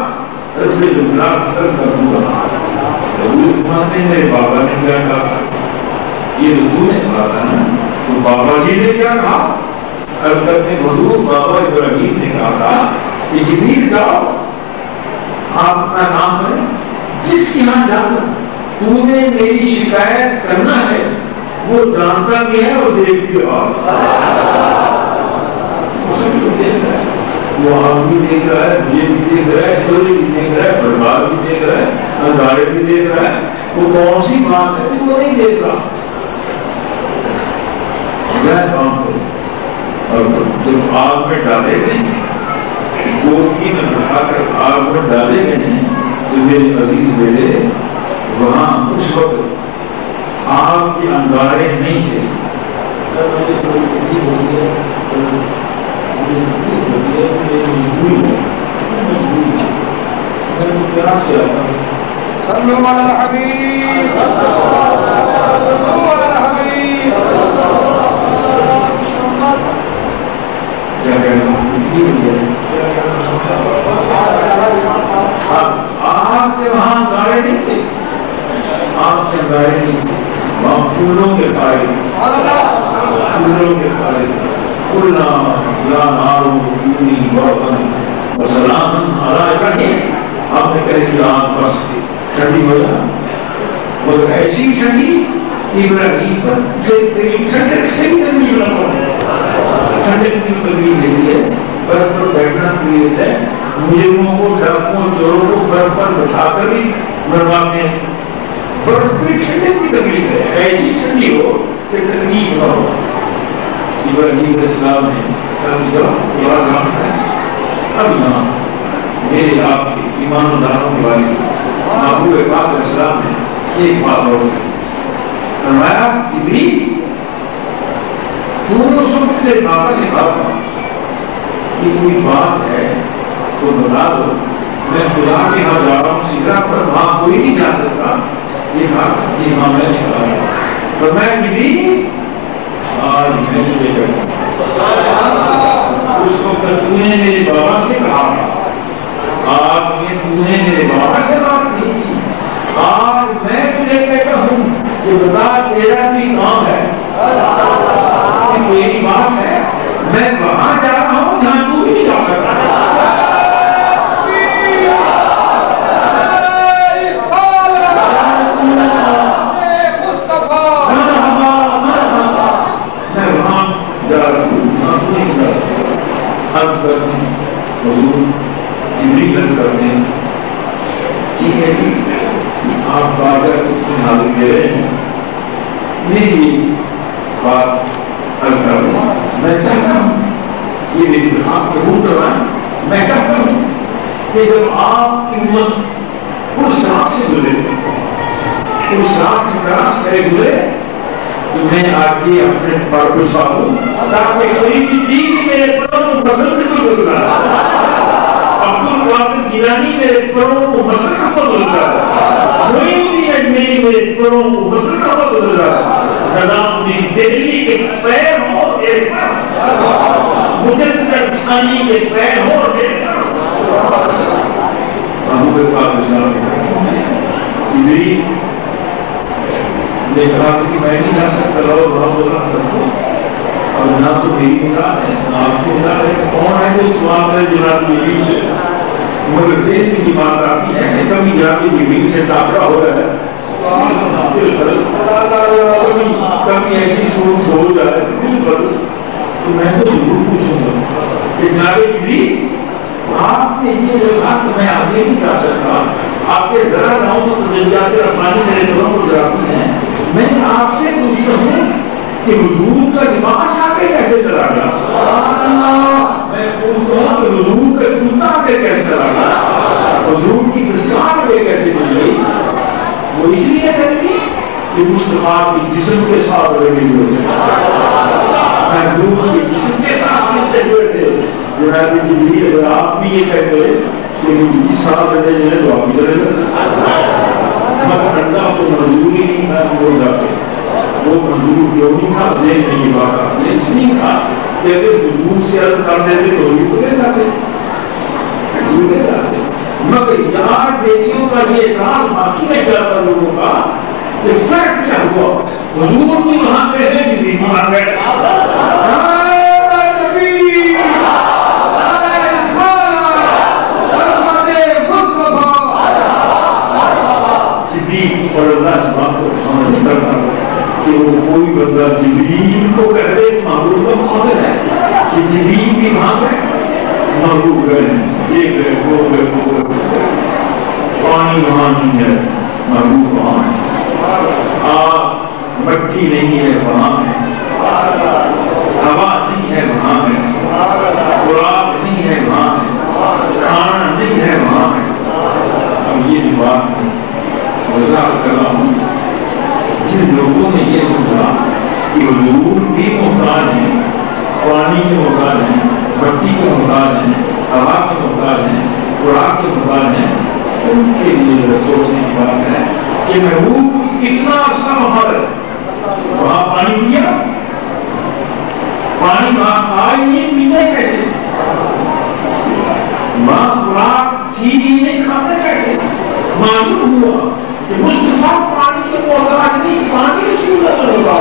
رسول جملہ سر کر دوں گا میرے بابا نے کیا کہا یہ تو نے کہا تھا نا تو بابا جی نے کیا کہا حضرت حضور بابا ابراہیم نے کہا تھا کہ جبریل جاؤ آپ اپنا کام کریں جس کے یہاں جانا تو نے میری شکایت کرنا ہے وہ جانتا بھی ہے اور دیکھ بھی رہا وہ آپ بھی دیکھ رہا ہے مجھے بھی دیکھ رہا ہے چوری بھی دیکھ رہا ہے برباد بھی دیکھ رہا ہے نظارے بھی دیکھ رہا ہے وہ کون سی بات ہے وہ نہیں دیکھ رہا کام کرو اور جب آگ میں ڈالے گئے گوکی میں بٹھا کر آگ میں ڈالے گئے ہیں تو میرے عزیز بیٹے وہاں اس وقت آگ کے انگارے نہیں تھے صلوا على الحبيب صلوا على الحبيب آپ کے وہاں گاڑے نہیں تھے آپ کے گاڑے نہیں تھے وہاں پھولوں کے کھائے پھولوں کے کھائے کلنا یا نارو کیونی برتن وسلام علی ابراہیم آپ نے کہہ دیا آپ بس ٹھنڈی ہو جانا مگر ایسی ٹھنڈی ابراہیم پر ٹھنڈک سے بھی نہیں لگا ٹھنڈک کی تکلیف دیتی ہے برف پر بیٹھنا تکلیف ہے مجرموں کو ڈاکوؤں چوروں کو برف پر بٹھا کر بھی مرواتے ہیں برف کی ٹھنڈک کی تکلیف ہے ایسی ٹھنڈی ہو کہ تکلیف نہ ہو ابراہیم علیہ السلام نے اب یہاں میرے آپ کے ایمان و داروں کے بارے میں محبوب پاک علیہ السلام نے ایک بات اور فرمایا جبریل تو تیرے بابا سے کہا تھا کہ کوئی بات ہے تو بتا دو میں خدا کے یہاں جا رہا ہوں سدرا پر وہاں کوئی نہیں جا سکتا یہ کہا جی ہاں میں نے کہا فرمایا جبریل آج میں تجھے کہتا ہوں اس وقت تو نے میرے بابا سے کہا تھا آج تو نے میرے بابا سے بات کی تھی آج میں تجھے کہتا ہوں کہ بتا تیرا بھی کام ہے میری بات ہے میں وہاں جا رہا ہوں جہاں تو بھی جا سکتا آپ بادر اس میں حاضر دے رہے ہیں میری بات میں چاہتا ہوں یہ میری درخواست قبول کروائیں میں چاہتا ہوں کہ جب آپ کی امت اس رات سے گزرے اس رات سے کراس کرے گزرے تو میں آگے اپنے پر گزا ہوں تاکہ کوئی بھی دین میرے پروں کو پسند کو گزرا عبدالقادر جیلانی میرے پروں کو پسند کو گزرا کوئی بھی اجمیری میرے پروں کو پسند کو گزرا نظام دہلی کے پیر ہو ایک مجدد خانی کے پیر ہو ایک محبوب پاک اسلام جبریل نے کہا کہ میں نہیں جا سکتا لو بہت اور نہ تو میری نگاہ ہے نہ آپ کی نگاہ ہے کون ہے جو سوال ہے جناب جبریل سے مگر ذہن کی بات آتی ہے کہ کبھی جناب جبریل سے ٹاکرا ہو رہا ہے کبھی ایسی صورت ہو جائے بالکل تو میں تو ضرور پوچھوں گا کہ جناب جبریل آپ نے یہ جو کہا کہ میں آگے نہیں جا سکتا آپ کے ذرا ناؤں تو تجلیات رحمانی میرے دلوں کو جاتی ہیں پوچھتا ہوں کہ حضور کا لباس آ کے کیسے چلا گیا؟ میں پوچھتا ہوں کہ حضور کا جوتا آ کے کیسے چلا گیا؟ حضور کی دستار پہ کیسے چل گئی؟ وہ اس لیے چلی کہ مصطفیٰ کے جسم کے ساتھ لگے ہوئے تھے، محبوب کے جسم کے ساتھ ملتے ہوئے تھے۔ جناب جبریل اگر آپ بھی یہ کہتے کہ جس ساتھ لگے جائے تو آپ بھی چلے گئے، مگر اللہ کو منظور ہی نہیں تھا وہ جاتے، وہ منظور کیوں نہیں تھا؟ ذہن میں یہ بات آپ نے اس لیے تھا کہ اگر حضور سے عرض کر دیتے تو بھی لے جاتے، مگر یار بیٹیوں کا یہ اعتراض باقی رہ جاتا لوگوں کا کہ فرق کیا ہوا؟ حضور بھی وہاں پہ ہے، جبریل وہاں پہ کوئی بندہ جبریل کو کہتے محبوب کا محبت ہے کہ جبریل بھی وہاں پہ محبوب گئے، یہ گئے وہ گئے وہ گئے، پانی وہاں نہیں ہے محبوب وہاں ہے، آگ مٹی نہیں ہے وہاں ہے، ہوا نہیں ہے وہاں ہے، خوراک نہیں ہے وہاں ہے، کھانا نہیں ہے وہاں ہے۔ اب یہ بات وضاحت کر رہا ہوں، جن لوگوں نے یہ سمجھا کہ حضور بھی محتاج ہیں، پانی کے محتاج ہیں، مٹی کے محتاج ہیں، ہوا کے محتاج ہیں، خوراک کے محتاج ہیں، ان کے لیے سوچنے کی بات ہے کہ محبوب کتنا عرصہ وہاں رہے، وہاں پانی پیا، پانی وہاں کھائے نہیں، پیتے کیسے؟ وہاں خوراک تھی نہیں، کھاتے کیسے؟ معلوم ہوا کہ مصطفیٰ پانی کے محتاج نہیں، پانی رسول اللہ ہوگا۔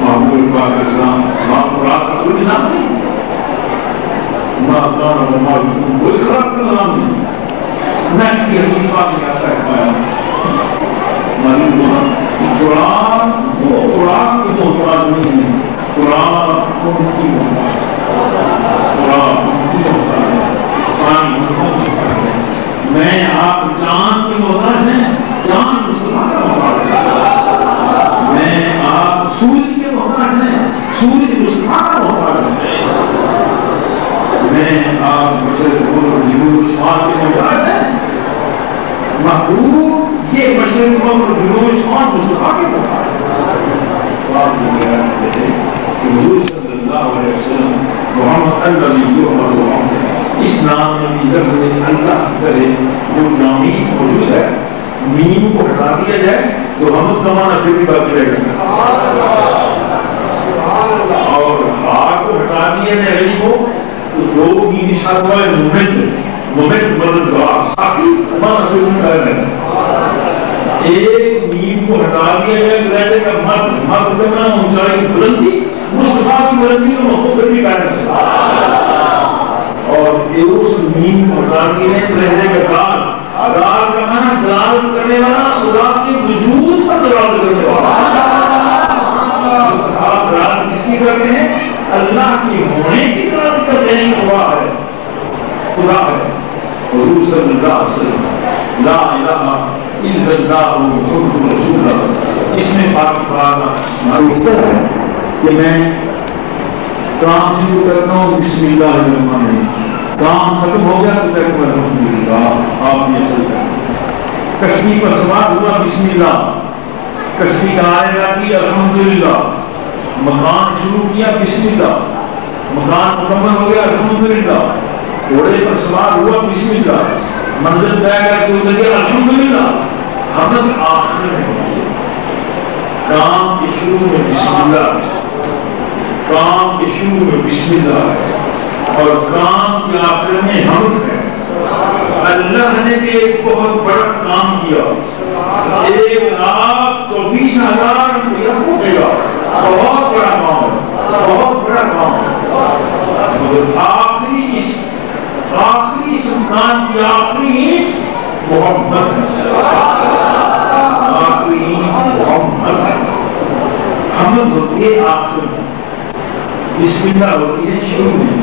محمود پاک اسلام ماں خوراک کا کوئی نظام نہیں، ماں کان و ماں کوئی خوراک کا نظام نہیں، نہ کسی حدیث پاک سے آتا ہے پایا۔ معلوم ہوا کہ قرآن وہ خوراک کے محتاج نہیں ہے، قرآن ان کی محتاج، قرآن ان کی محتاج ہے، میں آپ چاند کے محتاج ہیں، چاند مصطفیٰ کا محتاج ہے، میں آپ سورج کے محتاج ہیں، سورج مصطفیٰ کا محتاج ہے، میں آپ مشرق جنوب شمال کے محتاج ہیں، محبوب یہ مشرق جنوب شمال مصطفیٰ کے محتاج ہے۔ بات یہ کہتے ہیں کہ حضور صلی اللہ علیہ وسلم محمد الذی یحمد وحمد، اس نام میں بھی لفظ اللہ کرے وہ نامی موجود ہے، میم کو ہٹا دیا جائے تو حمد کا معنی پھر بھی باقی رہے گا، اور ہار کو ہٹا دیا جائے علی کو تو دو میم اشارہ ہوا ہے مومنٹ بدل دعا ساتھی معنی پھر بھی کر رہے ہیں، ایک میم کو ہٹا دیا جائے تو رہتے کا مرد کا معنی اونچائی کی بلندی، مصطفیٰ کی بلندی کو مخوف پھر بھی کر رہے ہیں، اور اس میم کو ہٹا دیا ہے تو رہتے کا گال، گال کا معنی گال کرنے والا، خدا کے وجود پر گال کرنے والا، آپ گال کس کی کرتے ہیں؟ اللہ کی ہونے کی طرف کا دینی ہوا ہے، خدا ہے۔ حضور صلی اللہ علیہ وسلم لا الہ الا اللہ محمد رسول اللہ، اس میں پاک معروف ہے کہ میں کام شروع کرتا ہوں بسم اللہ الرحمن الرحیم، کام ختم ہو گیا تو کہتا ہوں الحمدللہ، آپ نے اصل کرنا، کشتی پر سوار ہوا بسم اللہ، کشتی کا آئے گا کی الحمدللہ، مکان شروع کیا بسم اللہ، مکان مکمل ہو گیا الحمدللہ، گھوڑے پر سوار ہوا بسم اللہ، منزل جائے گا تو اتر الحمدللہ، حمد آخر میں ہوتی ہے، کام کے شروع میں بسم اللہ، کام کے شروع میں بسم اللہ ہے اور کام کے آخر میں حمد ہے۔ اللہ نے بھی ایک بہت بڑا کام کیا، 1,24,000 روپیہ دے گا، بہت بڑا کام ہے، بہت بڑا کام ہے، مگر آخری اس مکان کی آخری اینٹ محمد ہے، آخری اینٹ محمد ہے، حمد ہوتی ہے آخر میں، بسم اللہ ہوتی ہے شروع میں،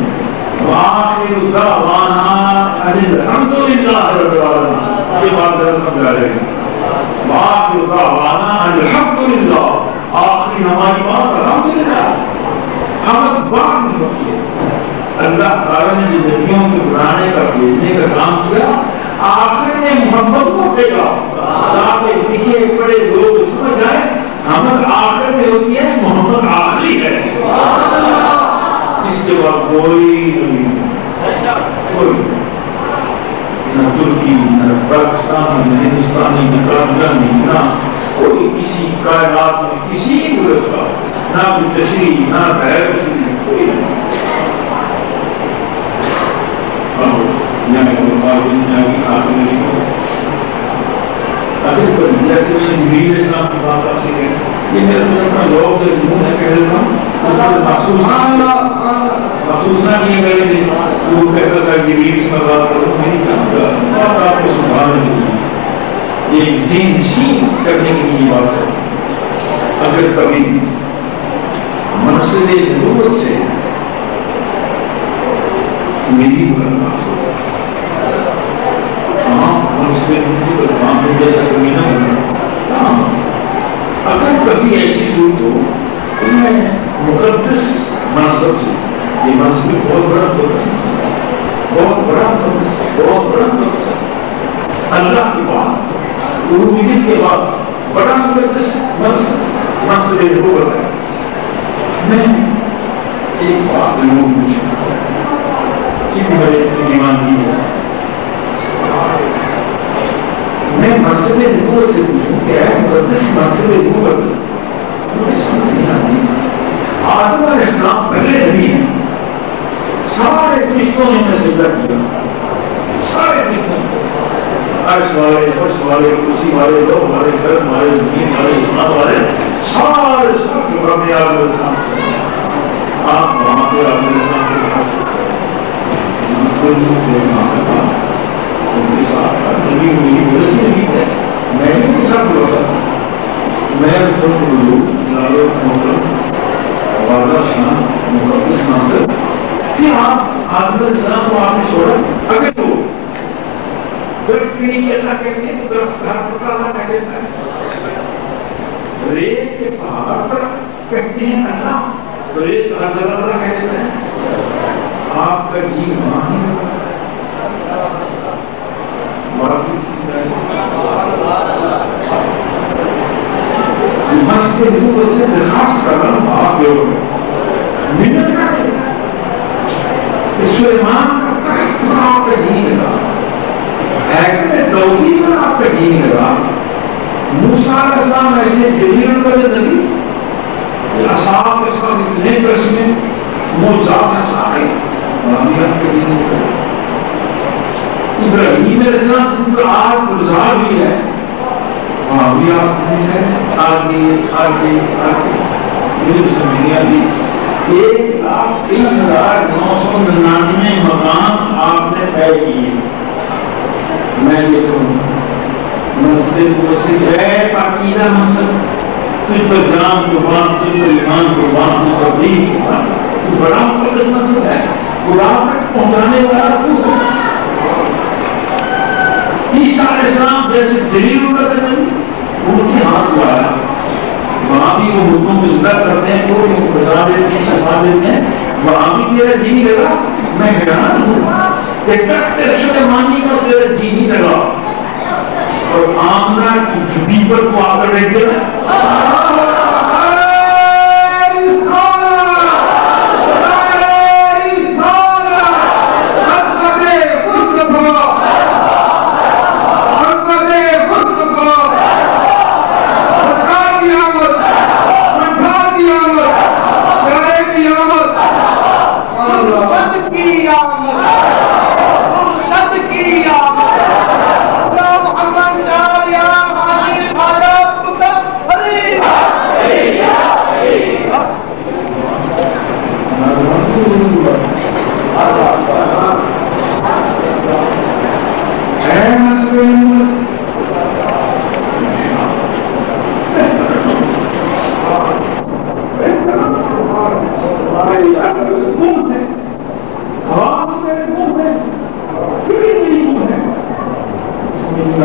وآخر دعوانا الحمدللہ رب العالمین، کہ بات ذرا سمجھا رہے ہیں وآخر دعوانا الحمدللہ آخری ہماری بات الحمدللہ حمد بعد نہیں ہوتی ہے اللہ تعالیٰ نے جو نبیوں کے بنانے کا بھیجنے کا کام کیا آخر نے محمد کو بھیجا تاکہ لکھے پڑے لوگ سمجھ جائیں حمد آخر میں ہوتی ہے محمد آخری ہے اس کے بعد کوئی نہیں کوئی نہ ترکی نہ پاکستانی نہ ہندوستانی نہ پاکستانی نہ کوئی کسی کائنات میں کسی ملک کا نہ تشریح نہ غیر تشریح کوئی نہیں اگر جیسے میں جبریل اسلام کی بات آپ سے کہیں یہ میرا کچھ اپنا لوگ منہ ہے کہہ دیتا ہوں محسوس نہ کیا کرے تھے وہ کہتا تھا جبریل سے میں بات کروں میں نہیں چاہتا بات آپ کو سنبھالنے کے لیے یہ ذہن نشین کرنے کے لیے بات ہے اگر کبھی مقصد نبوت سے میری ملاقات ہو جیسا کبھی نہ ہونا اگر کبھی ایسی صورت ہو تو میں مقدس منصب سے یہ منصب بہت بڑا بہت بڑا بہت بڑا اللہ کی بات روحیت کے بعد بڑا مقدس منصب نبوت ہے میں ایک بات ضرور پوچھوں یہ میرے ایمان کی ہے میں منصب نبوت سے پوچھوں کہ ہے مقدس منصب نبوت مجھے سمجھ نہیں آتی آدم علیہ السلام پہلے نبی ہیں سارے فرشتوں نے انہیں سجدہ کیا سارے فرشتوں عرش والے فرش والے کرسی والے لوح والے قلم والے زمین والے آسمان والے سارے سب کے رب علیہ السلام آپ وہاں پہ آپ علیہ السلام کے پاس منصب نبوت ان کے ساتھ نبی میری وجہ سے نہیں ہے میں بھی ان کے ساتھ بڑھا سکتا میں خود بلو لالو محترم والدہ شان مقدس ناصر پھر آپ آدم علیہ السلام کو آپ نے چھوڑا اگر تو درخت کے نیچے اللہ کہتے ہیں تو درخت گھر پکڑا اللہ کہہ دیتا ہے ریت کے پہاڑ پر کہتے ہیں اللہ تو ریت ہر جگہ اللہ کہہ دیتا ہے آپ کا جی وہاں ہی مسجد نبوت سے درخواست کر رہا ہوں آپ لوگوں میں محنت کریں سلیمان کا تخت پر آپ کا جی لگا حکمت داؤدی پر آپ کا جی لگا موسیٰ علیہ السلام ایسے جلیل پر نبی اصحاب کے ساتھ اتنے قسمیں معجزات میں سارے آپ کا جی لگا ابراہیم علیہ السلام جن پر آج گزار بھی ہے وہاں بھی آپ آگے مجھے سمجھنے آتی 1,30,999 مقام آپ نے طے کیے میں یہ کہوں مسجد کو ہے پاکیزہ منصب تجھ پر جان قربان تجھ پر ایمان قربان تجھ پر دین قربان تو بڑا مقدس منصب ہے خدا تک پہنچانے والا تو عیسیٰ علیہ السلام جیسے دلیل کرتے ہیں ان کے ہاتھ لگایا وہاں بھی وہ مردوں کو زندہ کرتے ہیں کوئی ان کو بچا دیتے ہیں شفا دیتے ہیں وہاں بھی تیرا جی لگا میں حیران ہوں کہ تخت سلیمانی پر تیرا جی نہیں لگا اور آمنہ کی جھوٹی پر کو آ کر رہتے ہیں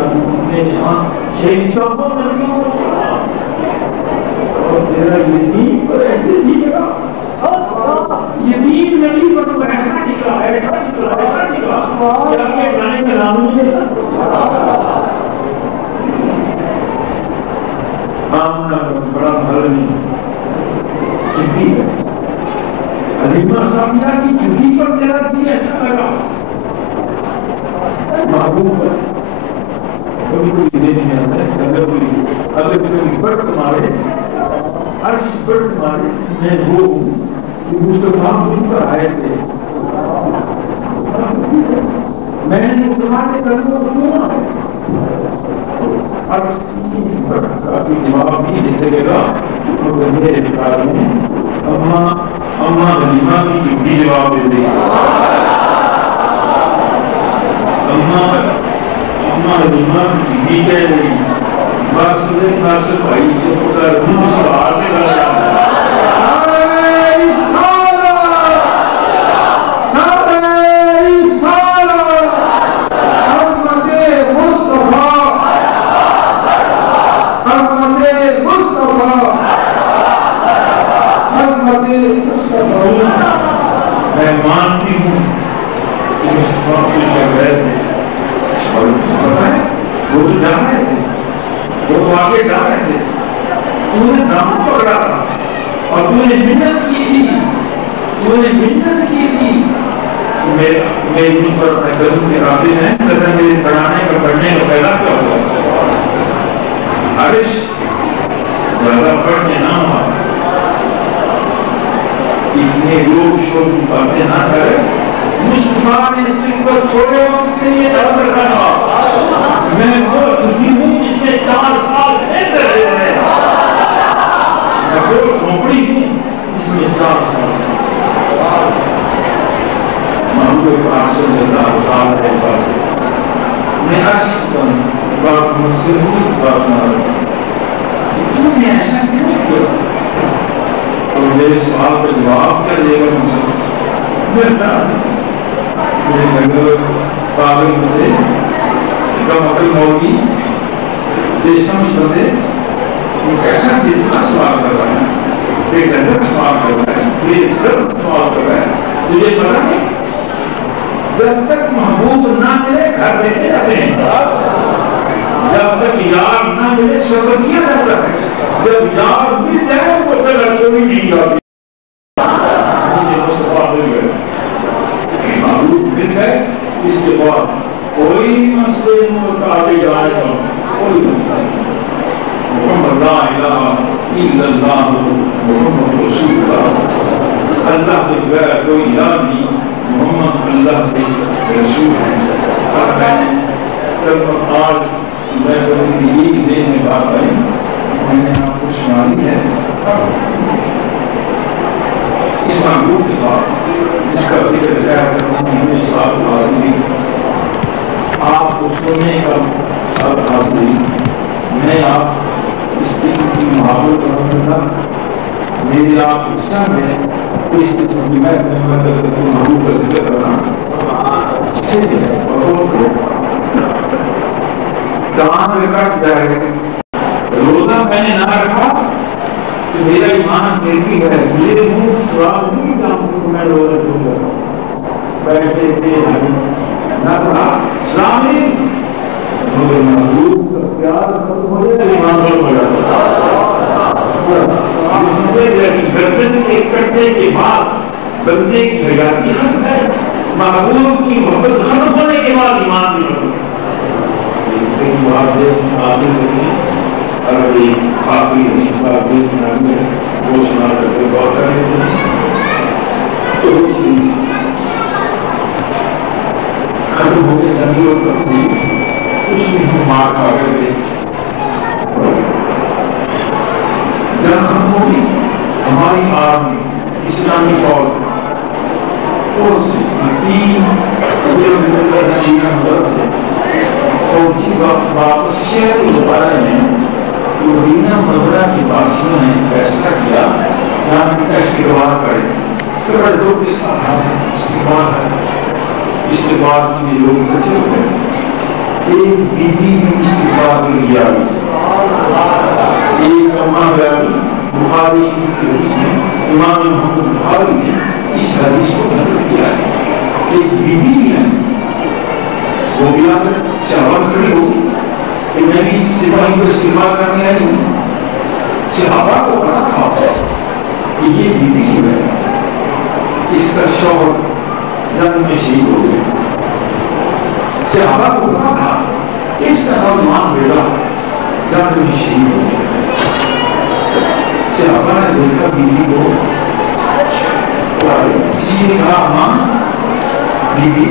اپنے شہید شعبوں نبیوں کو چھوڑا اور تیرا یتیم پر ایسے نکلا یتیم نبی پر تو ایسا نکلا ایسا نکلا ایسا نکلا کہ آپ کے گانے میں نام آمنا بڑا بھل نہیں جھکی ہے حلیمہ سامیا کی جھکی پر میرا دل ایسا لگا محبوب ہے کبھی کوئی دے نہیں آتا ہے اگر کوئی برد مارے عرش برد مارے میں وہ ہوں کہ مصطفیٰ مجھ پر آئے تھے میں نے تمہارے قدموں کو سنا عرش کافی جواب بھی دے سکے گا مگر میرے خیال میں اما غنیمہ کی جھوٹی جواب دے دے اما غنیمہ کی جھوٹی کہہ رہی بس بھائی جو پتا روح سے باہر سے لگا میں مانتی ہوں کہ مصطفیٰ کی جگہ تھے اور وہ تو جا رہے تھے وہ تو آگے جا رہے تھے تو نے دام پکڑا تھا اور تو نے منت کی تھی میری ان پر قدم کے قابل ہیں قدم میرے پڑھانے کا پڑھنے کا پہلا کیا ہوا عرش زیادہ پڑھنے نہ ہوا اتنے لوگ شوق باتیں نہ کرے مصطفیٰ نے اس پر تھوڑے وقت کے لیے ڈر رکھا میں وہ دنیا ہوں جس میں 4 سال رہتے رہے میں وہ کھوپڑی ہوں جس میں 4 سال محبوب پاک صلی اللہ علیہ وسلم میں عرض بات مسئلہ ہوں بات نہ تم نے ایسا کیوں کیا اور میرے سوال کا جواب کیا دے گا مجھ سے میرے گھر پاگل بندے کم عقل ہوگی بے سمجھ بندے وہ کیسا دل کا سوال کر رہا ہے بے گھر سوال کر رہا ہے بے گھر سوال کر رہا ہے تجھے پتا نہیں جب تک محبوب نہ ملے گھر دیکھے جاتے ہیں جب تک یار نہ ملے سفر کیا جاتا ہے جب یار مل جائے وہ پھر لڑکوں بھی نہیں جاتی محبوب مل گئے اس کے بعد کوئی مسئلے میں آگے جائے گا کوئی مسئلہ نہیں محمد لا الہ الا اللہ محمد رسول اللہ اللہ کے بغیر کوئی یار نہیں محمد اللہ کے رسول ہے اور میں آج میں یہی ذہن میں بات آئی میں نے آپ کو سنانی ہے اس محبوب کے ساتھ جس کا ذکر آپ کو سننے کا ساتھ حاضری میں آپ اس قسم کی محبت کروں میری آپ حصہ میں اس قسم کی میں محبوب کا ذکر کرنا کہاں پہ کٹ جائے گا روزہ میں نے نہ رکھا تو میرا ایمان دیکھی ہے میرے منہ سوال نہیں کام کو میں روزہ دوں گا پیسے دے نہ کہا اسلامی مگر محبوب کا پیار مجھے ایمان ہو جاتا گردن کے کٹنے کے بعد بندے کی حیاتی ختم ہے محبوب کی محبت ختم ہونے کے بعد ایمان بھی ختم وہ سنا کرتے غور کرنے تو ختم ہو گئے نبی اور کچھ بھی مار کھا کر جب ختم ہوگی ہماری آرمی اسلامی فوج فوجی واپس شہر کو دوبارہ میں تو مدینہ منورہ کے باسیوں نے فیصلہ کیا کہ ہم ان کا استقبال کریں پھر بڑے لوگ کے ساتھ ہمیں استقبال ہے استقبال میں لوگ بچے ہوئے ایک بیوی بھی استغفار کے لیے آئی. ایک اماں بیانی بخاری شریف کی حدیث میں امام محمد بخاری نے اس حدیث کو نقل کیا ہے. ایک بیوی بھی ہے وہ بھی آ کر صحابہ کھڑی ہوگی کہ میں بھی سپاہی کو استعمال کرنے آئی ہوں. صحابہ کو پتا تھا کہ یہ بیوی کی ہے، اس کا شوہر جنگ میں شہید ہو گئے. صحابہ کو پتا تھا کہ اس کا نوجوان بیٹا جنگ میں شہید ہو گیا. صحابہ نے دیکھا بیوی کو، کسی نے کہا ماں بیوی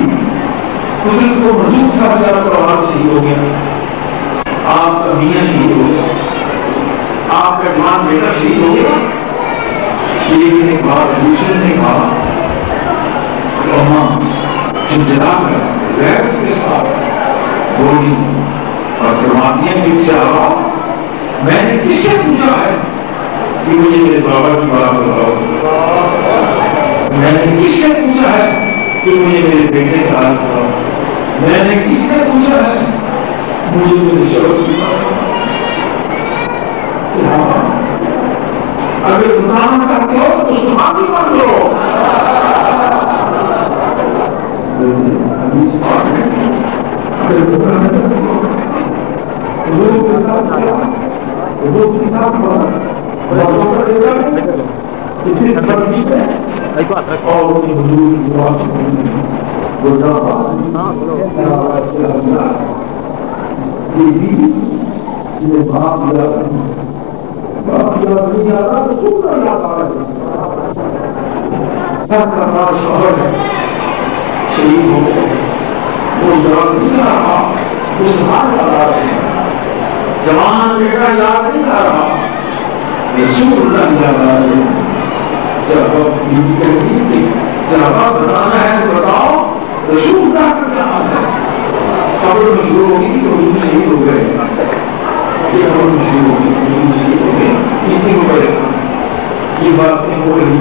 قدرت کو مزید تھا پر آواز شہید ہو گیا، آپ کا میاں شہید ہو گیا، آپ کا جوان بیٹا شہید ہو گیا. ایک نے کہا، دوسرے نے کہا جب جناب غیرت کے ساتھ بولی اور فرماتی ہیں کہ چاہا میں نے کس سے پوچھا ہے کہ مجھے میرے بابا کی بات بتاؤ، میں نے کس سے پوچھا ہے کہ مجھے میرے بیٹے کا حال بتاؤ، میں نے کس سے پوچھا ہے مجھے میرے شوہر کی بات بتاؤ. اگر گناہ کرتے ہو تو اس کو معافی مانگ لو. اگر گناہ کرتے ہو لوگوں کے ساتھ اور شوہر شہید ہو گئے، وہ یاد نہیں آ رہا، مسلمان یاد آ رہے ہیں، جوان بیٹا یاد نہیں آ رہا، رسول اللہ یاد آ رہے ہیں. صحابہ بتانا ہے تو بتاؤ رسول اللہ کا کیا حال ہے. خبر مشہور ہوگی کہ رسول شہید ہو گئے، یہ خبر مشہور ہوگی رسول شہید ہو گئے، کتنی کو کرے گا یہ بات نہیں ہو رہی.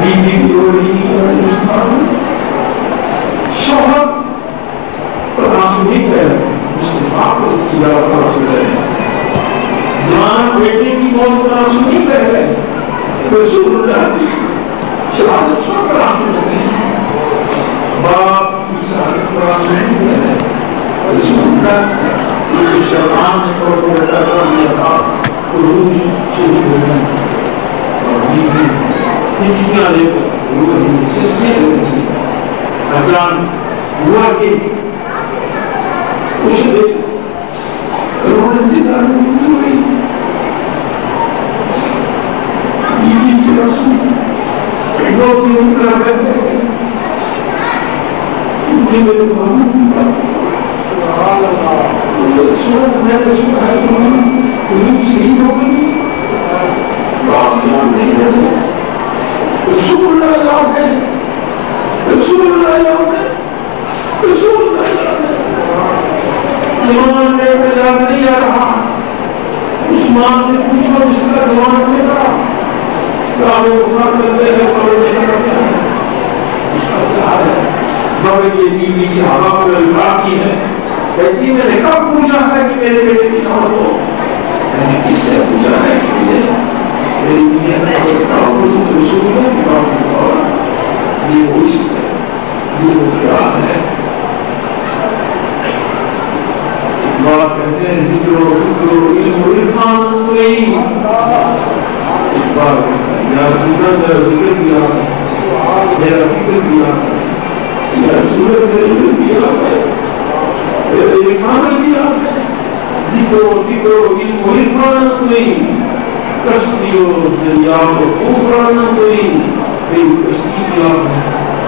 بیوی بھی ہو رہی شوہر نہیں کہہ رہے، جوان بیٹے کی موت پر آنسو نہیں کہہ رہے، رسول اللہ کی شہادت سن کر آنسو لگے ہیں. باپ کی شہادت پر آنسو نہیں کہہ رہے، رسول اللہ کی شیطان نے طور پر بیٹا کر دیا تھا روح شہید ہو گئے. اور بیوی چیزیں لے کر سستے ہو گئی. اچانک ہوا کہ کچھ دیر نہیں آ رہا. اس ماں سے پوچھو جس کا جوان دے گا مگر یہ بیوی صحابہ کو الفاظ کی ہے، کہتی میں نے کب پوچھا ہے کہ میرے بیٹے کی خبر ہو، میں نے کس سے پوچھا ہے کہ میری دنیا میں رسول اللہ کی بات بتاؤ. یہ وہ عشق ہے، یہ وہ پیار ہے. بات کہتے ہیں ذکر و علم و عرفان کوئی بات یا ذکر کیا، میرا فکر کیا، یا سورت میرے علم کیا ہے، میرے عرفان کیا ہے. ذکر و علم و عرفان کوئی کشتی و دریا و طوفان کوئی، میری کشتی کیا ہے،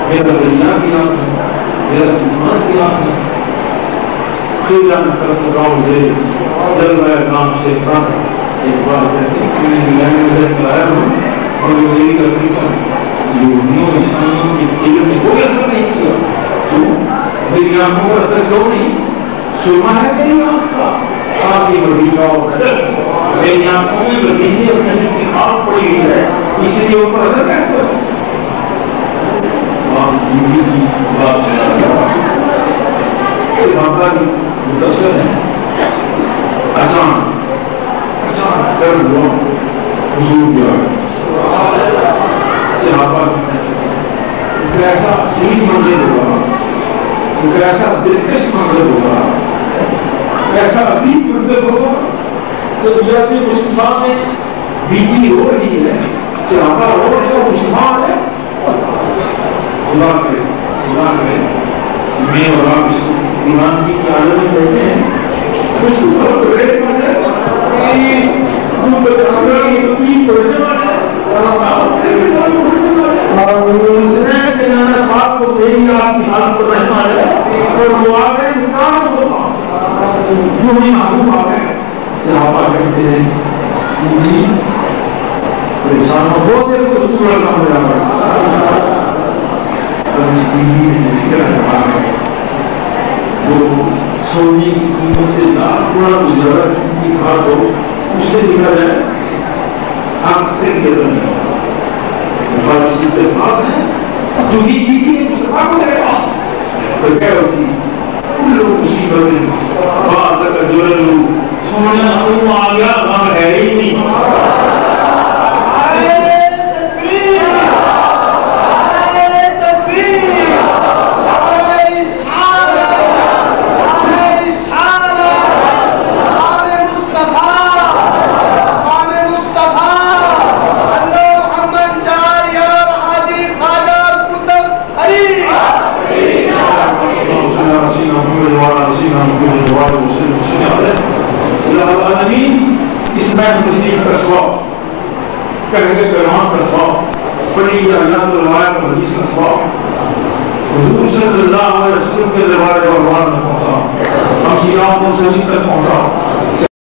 میرا دریا کیا ہے، میرا طوفان کیا ہے. کر سکاؤ سے چل رہا ہے کام سے کام. ایک بات کہتی لایا ہوں اور میری کرتی کا یہودیوں عیسائیوں کی علم نے کوئی اثر نہیں کیا. تو میری آنکھوں پر اثر کیوں نہیں؟ سرما ہے میری آنکھ کا، آپ کی بڑی کا میری آنکھوں میں بگینے اپنے کی خاک پڑی ہوئی ہے، اس لیے اوپر اثر کیسے ہو سکتا؟ آپ کی بات صحابہ کی متصل ہے اچانک کر ہوا حضور کیا صحابہ کی ایسا عجیب منظر ہوا، ایسا دلکش منظر ہوا، ایسا عجیب منظر ہوا کہ دنیا مسلمان میں بیوی ہو رہی ہے، صحابہ ہو رہے ہیں، مسلمان ہے۔ اللہ کرے میں اور آپ اس ایمان کی عادت میں بیٹھے ہیں، کچھ پریشان ہو سونے کی قیمت سے تھوڑا گزارا کی بات ہو، اس سے لکھا جائے آپ کے بات ہے جو ہی کو دے گا تو کیا ہوتی ان لوگ مصیبت بات جو لوگ سونے آ گیا وہاں ہے ہی نہیں۔ کہنے کلام کا ثواب، بڑی اللہ روایت حدیث کا ثواب حضور صلی اللہ علیہ وسلم کے دربار میں پہنچا، ہم یہ آپ کو زمین تک پہنچا۔